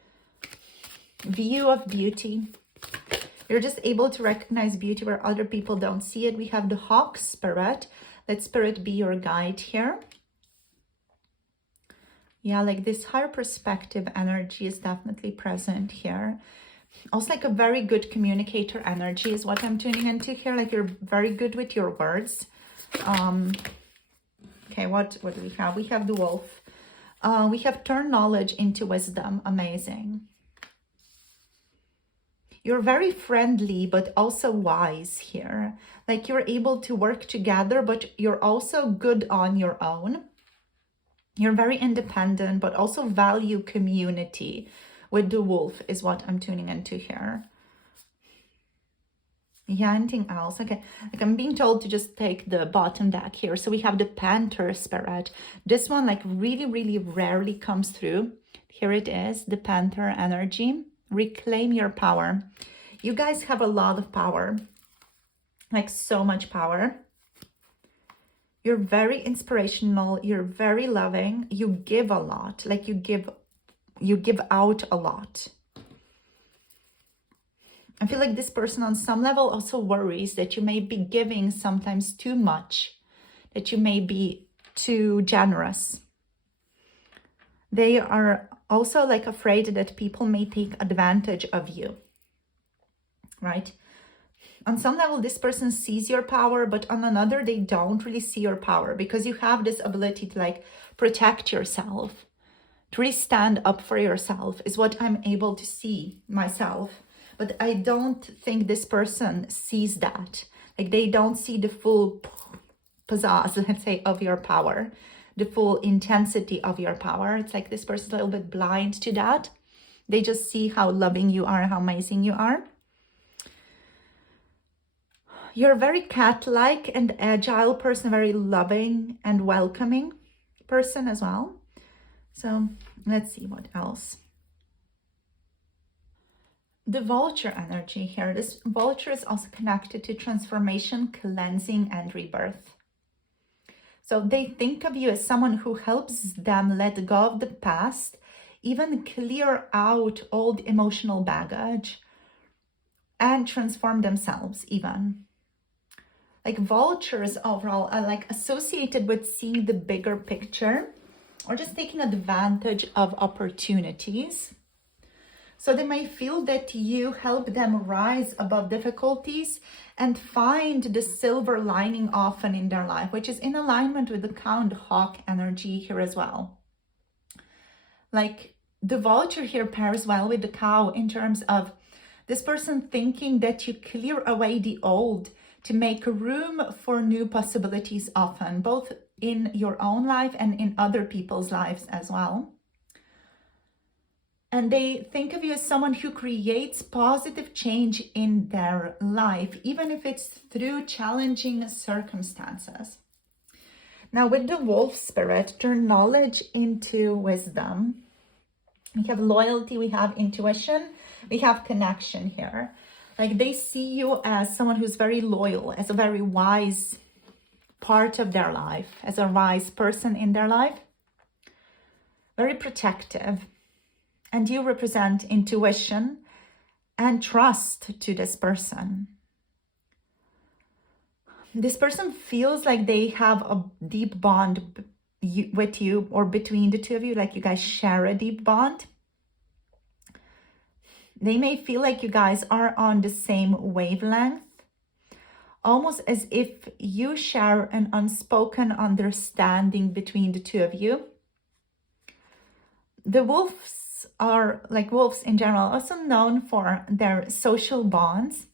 view of beauty. You're just able to recognize beauty where other people don't see it. We have the hawk spirit. Let spirit be your guide here. Yeah, this higher perspective energy is definitely present here. Also a very good communicator energy is what I'm tuning into here. You're very good with your words. Okay, what do we have? We have the wolf. We have turn knowledge into wisdom. Amazing. You're very friendly, but also wise here. You're able to work together, but you're also good on your own. You're very independent, but also value community with the wolf is what I'm tuning into here. Yeah, anything else? Okay, I'm being told to just take the bottom deck here. So we have the panther spirit. This one really, really rarely comes through. Here it is, the panther energy. Reclaim your power. You guys have a lot of power, so much power. You're very inspirational. You're very loving. You give a lot. You give out a lot. I feel like this person on some level also worries that you may be giving sometimes too much, that you may be too generous. They are also afraid that people may take advantage of you, right? On some level, this person sees your power, but on another, they don't really see your power because you have this ability to protect yourself, to really stand up for yourself is what I'm able to see myself. But I don't think this person sees that. They don't see the full pizzazz, let's say, of your power, the full intensity of your power. It's this person's a little bit blind to that. They just see how loving you are, how amazing you are. You're a very cat-like and agile person, very loving and welcoming person as well. So let's see what else. The vulture energy here. This vulture is also connected to transformation, cleansing, and rebirth. So they think of you as someone who helps them let go of the past, even clear out old emotional baggage, and transform themselves even. Like vultures overall are like associated with seeing the bigger picture or just taking advantage of opportunities. So they may feel that you help them rise above difficulties and find the silver lining often in their life, which is in alignment with the Count Hawk energy here as well. Like the vulture here pairs well with the cow in terms of this person thinking that you clear away the old to make room for new possibilities often, both in your own life and in other people's lives as well. And they think of you as someone who creates positive change in their life, even if it's through challenging circumstances. Now, with the wolf spirit, turn knowledge into wisdom. We have loyalty, we have intuition, we have connection here. Like they see you as someone who's very loyal, as a very wise part of their life, as a wise person in their life, very protective. And you represent intuition and trust to this person. This person feels like they have a deep bond with you or between the two of you, like you guys share a deep bond. They may feel like you guys are on the same wavelength, almost as if you share an unspoken understanding between the two of you. The wolves are, like wolves in general, also known for their social bonds.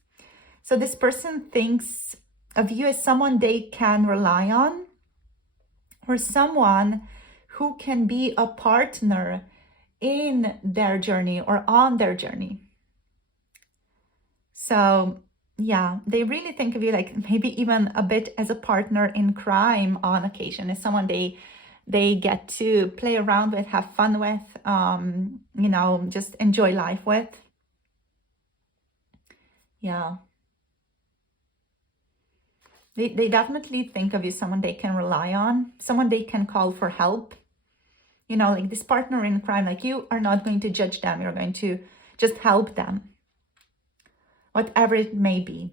So this person thinks of you as someone they can rely on, or someone who can be a partner in their journey or on their journey. So yeah, they really think of you like maybe even a bit as a partner in crime on occasion, as someone they get to play around with, have fun with, just enjoy life with. Yeah. They definitely think of you as someone they can rely on, someone they can call for help. Like this partner in crime, like you are not going to judge them. You're going to just help them, whatever it may be.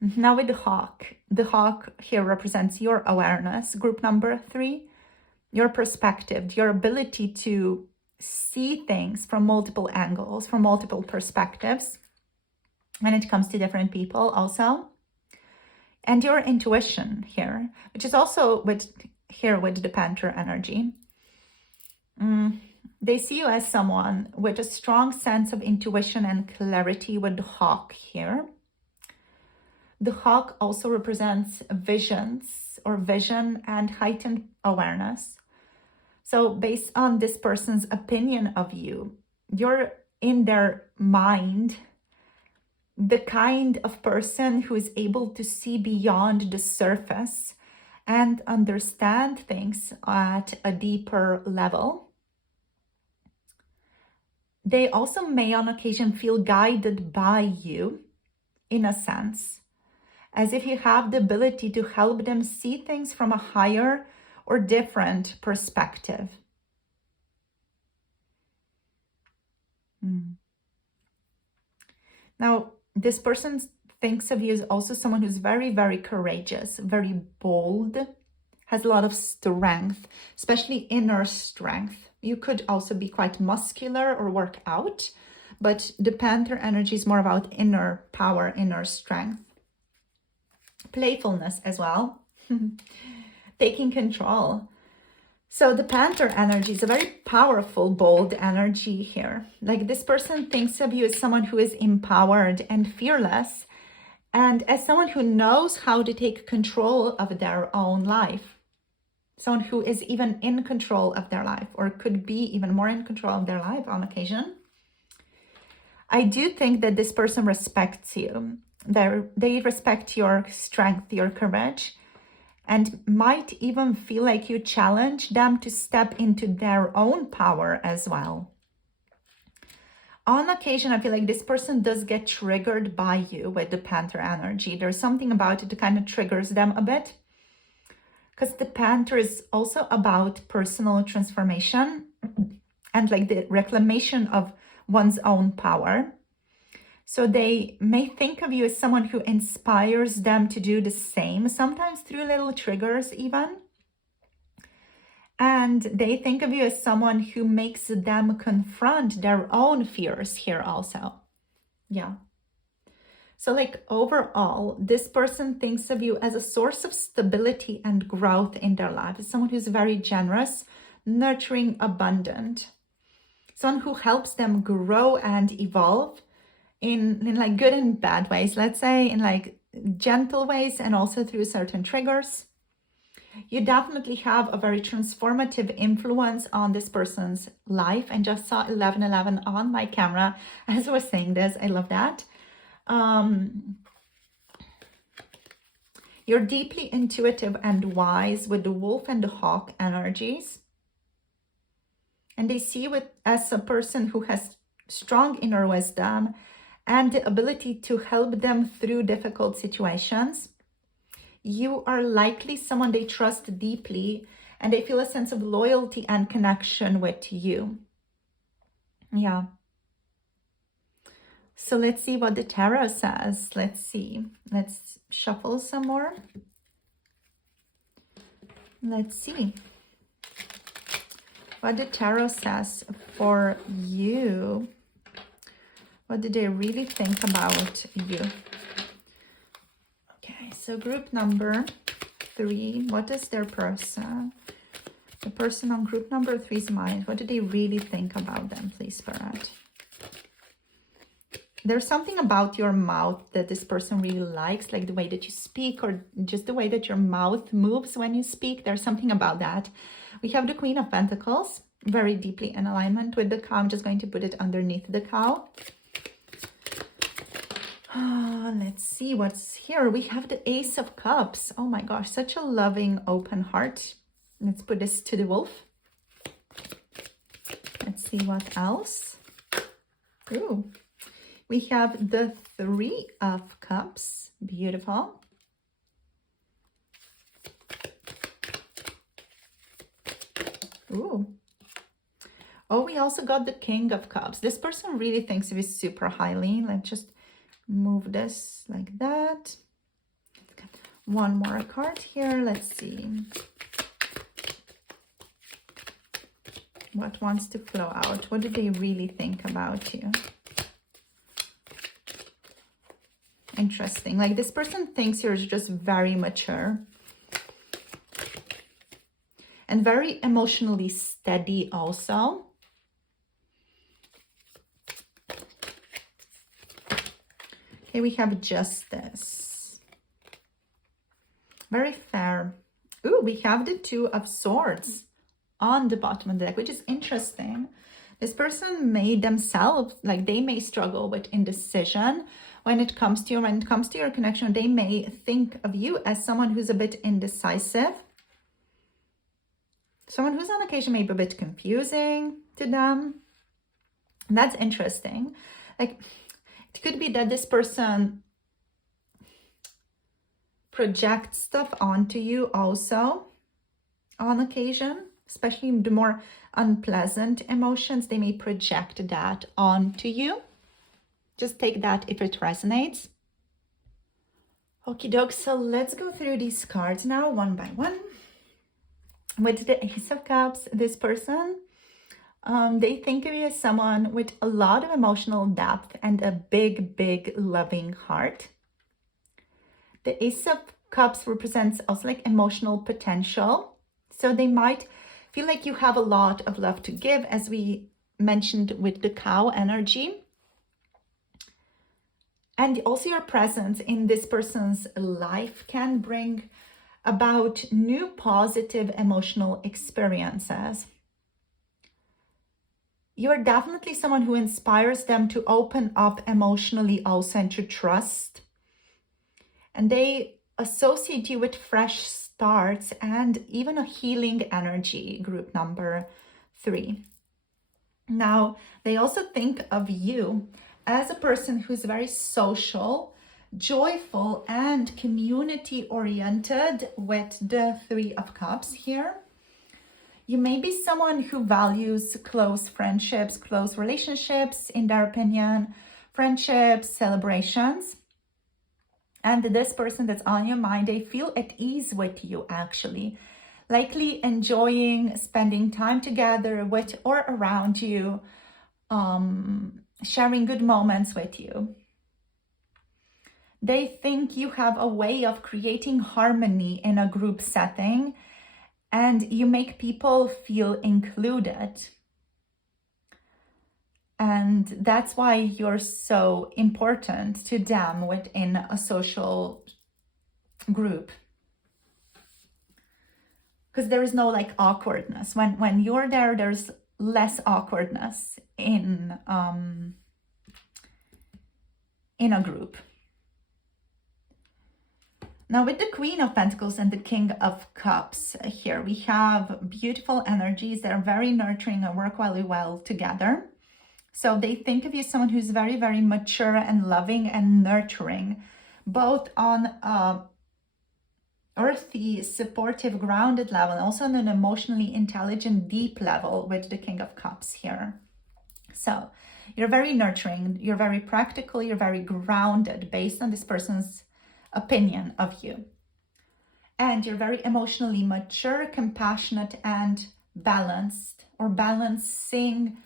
Now with the hawk here represents your awareness, group number 3, your perspective, your ability to see things from multiple angles, from multiple perspectives when it comes to different people also. And your intuition here, which is also with the Panther energy. They see you as someone with a strong sense of intuition and clarity with the hawk here. The hawk also represents vision and heightened awareness. So based on this person's opinion of you, you're in their mind the kind of person who is able to see beyond the surface and understand things at a deeper level. They also may on occasion feel guided by you, in a sense, as if you have the ability to help them see things from a higher or different perspective. Now, this person thinks of you as also someone who's very, very courageous, very bold, has a lot of strength, especially inner strength. You could also be quite muscular or work out, but the Panther energy is more about inner power, inner strength. Playfulness as well, taking control. So the Panther energy is a very powerful, bold energy here. Like this person thinks of you as someone who is empowered and fearless, and as someone who knows how to take control of their own life. Someone who is even in control of their life, or could be even more in control of their life on occasion. I do think that this person respects you. They respect your strength, your courage, and might even feel like you challenge them to step into their own power as well. On occasion, I feel like this person does get triggered by you with the Panther energy. There's something about it that kind of triggers them a bit, because the Panther is also about personal transformation and like the reclamation of one's own power. So they may think of you as someone who inspires them to do the same, sometimes through little triggers even. And they think of you as someone who makes them confront their own fears here also. Yeah. So like overall, this person thinks of you as a source of stability and growth in their life. It's someone who's very generous, nurturing, abundant. Someone who helps them grow and evolve in like good and bad ways. Let's say in like gentle ways and also through certain triggers. You definitely have a very transformative influence on this person's life. And just saw 1111 on my camera as I was saying this. I love that. You're deeply intuitive and wise with the wolf and the hawk energies. And they see you as a person who has strong inner wisdom and the ability to help them through difficult situations. You are likely someone they trust deeply and they feel a sense of loyalty and connection with you. Yeah. So let's see what the tarot says. Let's see. Let's shuffle some more. Let's see what the tarot says for you. What do they really think about you? Okay, so group number 3. What is their person? The person on group number 3's mind. What do they really think about them, please, Spirit? There's something about your mouth that this person really likes, like the way that you speak or just the way that your mouth moves when you speak. There's something about that. We have the Queen of Pentacles, very deeply in alignment with the cow. I'm just going to put it underneath the cow. Let's see what's here. We have the Ace of Cups. Oh my gosh, such a loving, open heart. Let's put this to the wolf. Let's see what else. Ooh. We have the Three of Cups. Beautiful. Ooh. Oh, we also got the King of Cups. This person really thinks of you super highly. Let's just move this like that. One more card here. Let's see. What wants to flow out? What do they really think about you? Interesting. Like this person thinks you're just very mature and very emotionally steady also. Okay, we have Justice. Very fair. Ooh, we have the Two of Swords on the bottom of the deck, which is interesting. This person may themselves, like they may struggle with indecision when it comes to you. When it comes to your connection, they may think of you as someone who's a bit indecisive. Someone who's on occasion maybe a bit confusing to them. And that's interesting. Like it could be that this person projects stuff onto you also on occasion, especially the more unpleasant emotions. They may project that onto you. Just take that if it resonates. Okie doke, so let's go through these cards now one by one. With the Ace of Cups, this person, they think of you as someone with a lot of emotional depth and a big, big loving heart. The Ace of Cups represents also like emotional potential. So they might feel like you have a lot of love to give, as we mentioned with the cow energy. And also your presence in this person's life can bring about new positive emotional experiences. You're definitely someone who inspires them to open up emotionally also and to trust. And they associate you with fresh starts and even a healing energy, group number 3. Now, they also think of you as a person who's very social, joyful, and community-oriented with the Three of Cups here. You may be someone who values close friendships, close relationships, in their opinion. friendships, celebrations. And this person that's on your mind, they feel at ease with you actually, likely enjoying spending time together with or around you, sharing good moments with you. They think you have a way of creating harmony in a group setting, and you make people feel included. And that's why you're so important to them within a social group. Because there is no like awkwardness. When you're there, there's less awkwardness in a group. Now with the Queen of Pentacles and the King of Cups here, we have beautiful energies that are very nurturing and work really well together. So they think of you as someone who's very, very mature and loving and nurturing, both on a earthy, supportive, grounded level, and also on an emotionally intelligent, deep level with the King of Cups here. So you're very nurturing, you're very practical, you're very grounded based on this person's opinion of you. And you're very emotionally mature, compassionate, and balanced, or balancing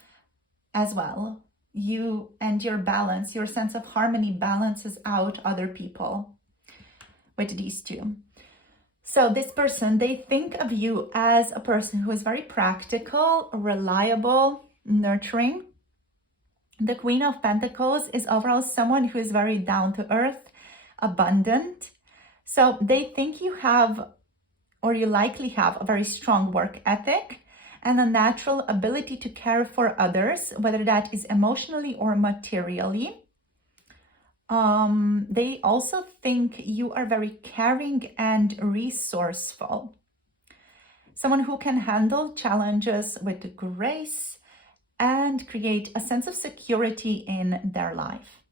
as well. You and your balance, your sense of harmony balances out other people with these two. So this person, they think of you as a person who is very practical, reliable, nurturing. The Queen of Pentacles is overall someone who is very down to earth, abundant. So they think you have, or you likely have, a very strong work ethic and a natural ability to care for others, whether that is emotionally or materially. They also think you are very caring and resourceful. Someone who can handle challenges with grace and create a sense of security in their life.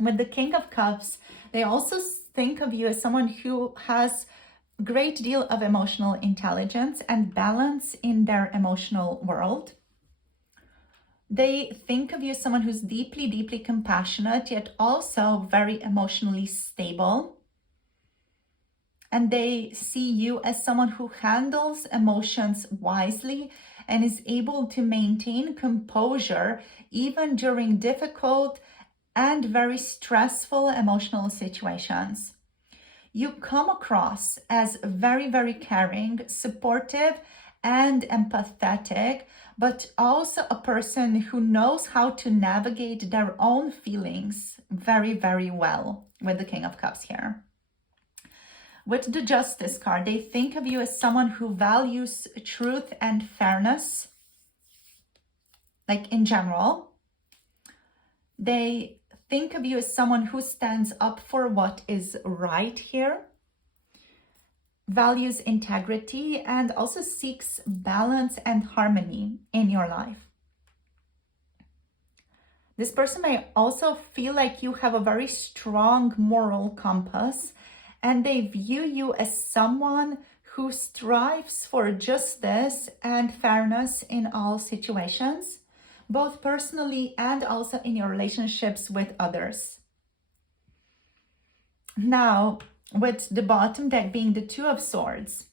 With the King of Cups, they also think of you as someone who has a great deal of emotional intelligence and balance in their emotional world. They think of you as someone who's deeply, deeply compassionate, yet also very emotionally stable. And they see you as someone who handles emotions wisely and is able to maintain composure even during difficult and very stressful emotional situations. You come across as very, very caring, supportive, and empathetic, but also a person who knows how to navigate their own feelings very, very well with the King of Cups here. With the Justice card, they think of you as someone who values truth and fairness, like in general. They think of you as someone who stands up for what is right here, values integrity, and also seeks balance and harmony in your life. This person may also feel like you have a very strong moral compass, and they view you as someone who strives for justice and fairness in all situations, both personally and also in your relationships with others. Now, with the bottom deck being the Two of Swords,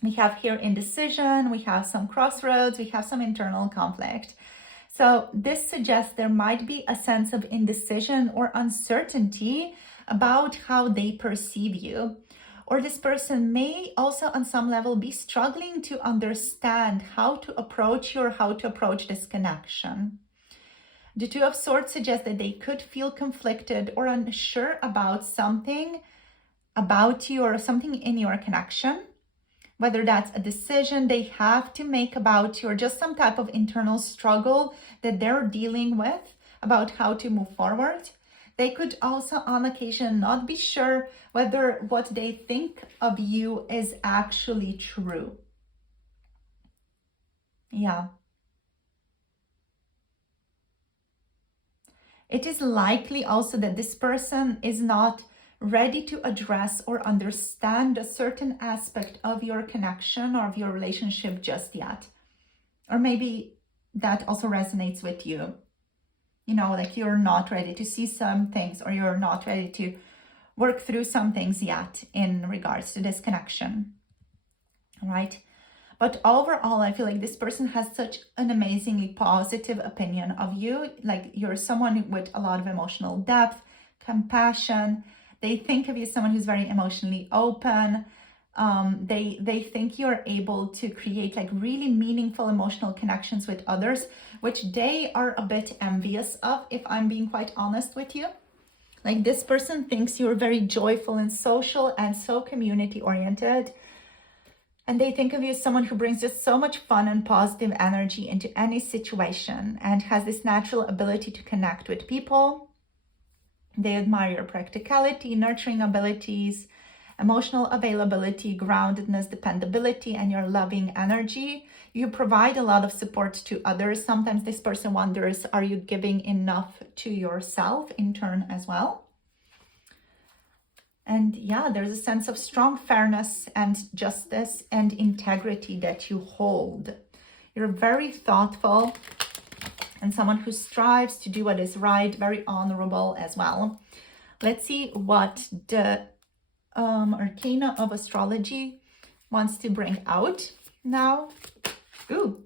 we have here indecision, we have some crossroads, we have some internal conflict. So this suggests there might be a sense of indecision or uncertainty about how they perceive you. Or this person may also on some level be struggling to understand how to approach you or how to approach this connection. The Two of Swords suggests that they could feel conflicted or unsure about something about you or something in your connection, whether that's a decision they have to make about you or just some type of internal struggle that they're dealing with about how to move forward. They could also on occasion not be sure whether what they think of you is actually true. Yeah. It is likely also that this person is not ready to address or understand a certain aspect of your connection or of your relationship just yet. Or maybe that also resonates with you. you know, like you're not ready to see some things, or you're not ready to work through some things yet in regards to this connection, right? But overall, I feel like this person has such an amazingly positive opinion of you. Like you're someone with a lot of emotional depth, compassion. They think of you as someone who's very emotionally open. They think you're able to create like really meaningful emotional connections with others, which they are a bit envious of, if I'm being quite honest with you. Like this person thinks you're very joyful and social and so community oriented. And they think of you as someone who brings just so much fun and positive energy into any situation and has this natural ability to connect with people. They admire your practicality, nurturing abilities, emotional availability, groundedness, dependability, and your loving energy. You provide a lot of support to others. Sometimes this person wonders, are you giving enough to yourself in turn as well? And yeah, there's a sense of strong fairness and justice and integrity that you hold. You're very thoughtful and someone who strives to do what is right, very honorable as well. Let's see what the Arcana of Astrology wants to bring out now. Ooh,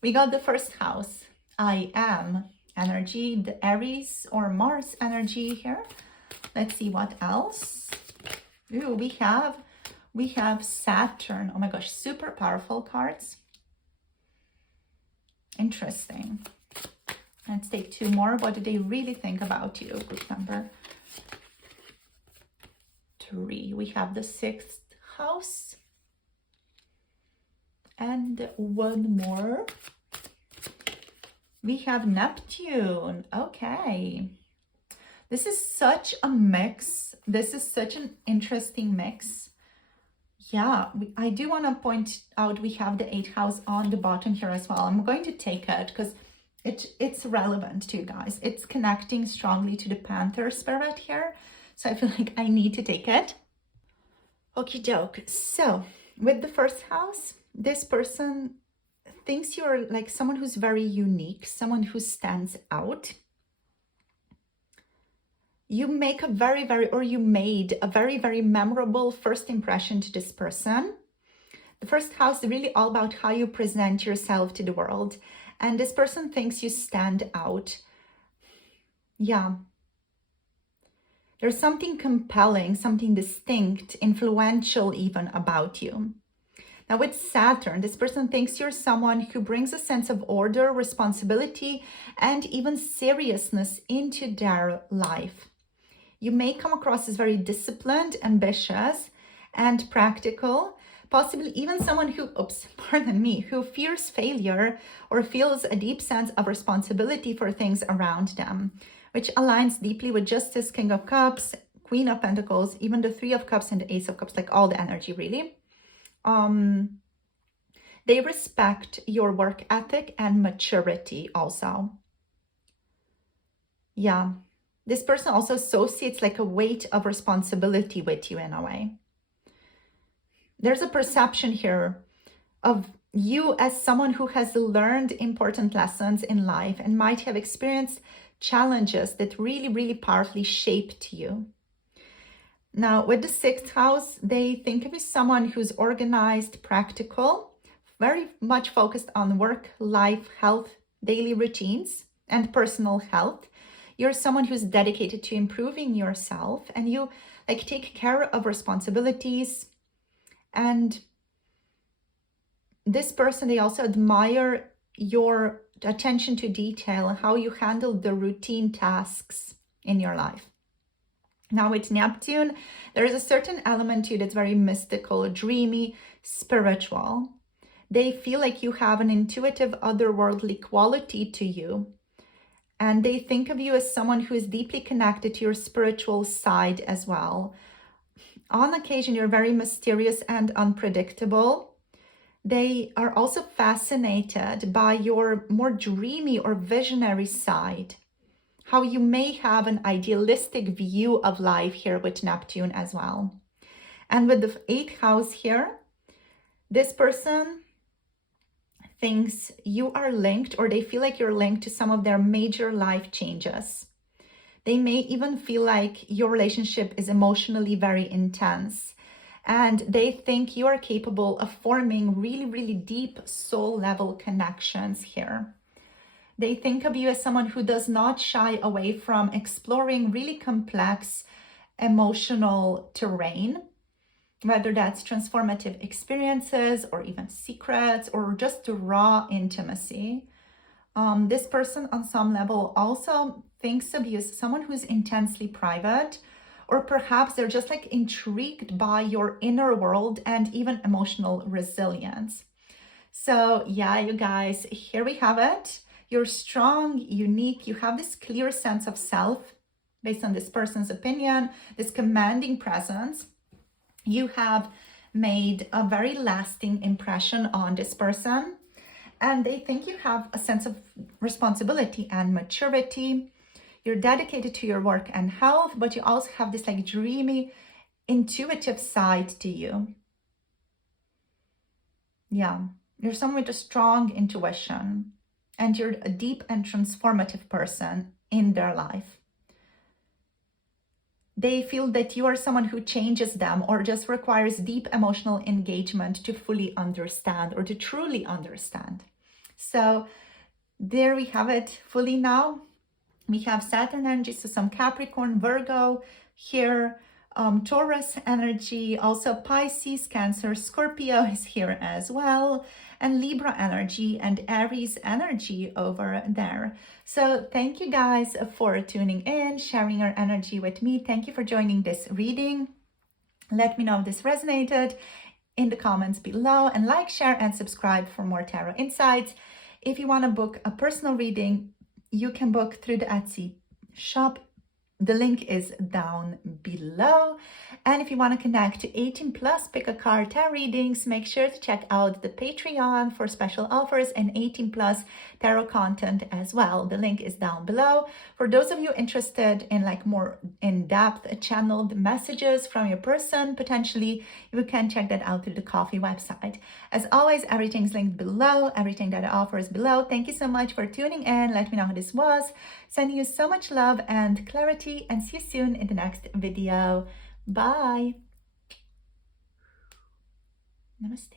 we got the first house. I am energy, the Aries or Mars energy here. Let's see what else. Ooh, we have Saturn. Oh my gosh, super powerful cards. Interesting. Let's take two more. What do they really think about you? Group number 3. We have the 6th house. And one more. We have Neptune. Okay. This is such a mix. This is such an interesting mix. Yeah, I do want to point out we have the 8th house on the bottom here as well. I'm going to take it because it's relevant to you guys. It's connecting strongly to the Panther spirit here. So I feel like I need to take it. Okie doke. So with the first house, this person thinks you're like someone who's very unique, someone who stands out. You make a you made a very memorable first impression to this person. The first house is really all about how you present yourself to the world. And this person thinks you stand out. Yeah. There's something compelling, something distinct, influential even about you. Now with Saturn, this person thinks you're someone who brings a sense of order, responsibility, and even seriousness into their life. You may come across as very disciplined, ambitious, and practical, possibly even someone who, who fears failure or feels a deep sense of responsibility for things around them, which aligns deeply with Justice, King of Cups, Queen of Pentacles, even the 3 of Cups and the Ace of Cups, like all the energy really. They respect your work ethic and maturity also. Yeah. This person also associates like a weight of responsibility with you in a way. There's a perception here of you as someone who has learned important lessons in life and might have experienced challenges that really powerfully shaped you. Now, with the 6th house, they think of you as someone who's organized, practical, very much focused on work, life, health, daily routines, and personal health. You're someone who's dedicated to improving yourself, and you like take care of responsibilities. And this person, they also admire your attention to detail, how you handle the routine tasks in your life. Now with Neptune, there is a certain element to you that's very mystical, dreamy, spiritual. They feel like you have an intuitive, otherworldly quality to you. And they think of you as someone who is deeply connected to your spiritual side as well. On occasion, you're very mysterious and unpredictable. They are also fascinated by your more dreamy or visionary side, how you may have an idealistic view of life here with Neptune as well. And with the 8th house here, this person thinks you are linked, or they feel like you're linked to some of their major life changes. They may even feel like your relationship is emotionally very intense, and they think you are capable of forming really, really deep soul level connections here. They think of you as someone who does not shy away from exploring really complex emotional terrain, whether that's transformative experiences or even secrets or just raw intimacy. This person on some level also thinks of you as someone who's intensely private, or perhaps they're just like intrigued by your inner world and even emotional resilience. So yeah, you guys, here we have it. You're strong, unique, you have this clear sense of self based on this person's opinion, this commanding presence. You have made a very lasting impression on this person, and they think you have a sense of responsibility and maturity. You're dedicated to your work and health, but you also have this like dreamy, intuitive side to you. Yeah, you're someone with a strong intuition, and you're a deep and transformative person in their life. They feel that you are someone who changes them or just requires deep emotional engagement to fully understand or to truly understand. So there we have it fully now. We have Saturn energy, so some Capricorn, Virgo here, Taurus energy, also Pisces, Cancer, Scorpio is here as well, and Libra energy and Aries energy over there. So thank you guys for tuning in, sharing your energy with me. Thank you for joining this reading. Let me know if this resonated in the comments below, and like, share, and subscribe for more tarot insights. If you want to book a personal reading, you can book through the Etsy shop. The link is down below. And if you want to connect to 18 plus pick a card tarot readings, make sure to check out the Patreon for special offers and 18 plus tarot content as well. The link is down below. For those of you interested in like more in-depth channeled messages from your person, potentially you can check that out through the Coffee website. As always, everything's linked below, everything that I offer is below. Thank you so much for tuning in. Let me know how this was. Sending you so much love and clarity, and see you soon in the next video. Bye. Namaste.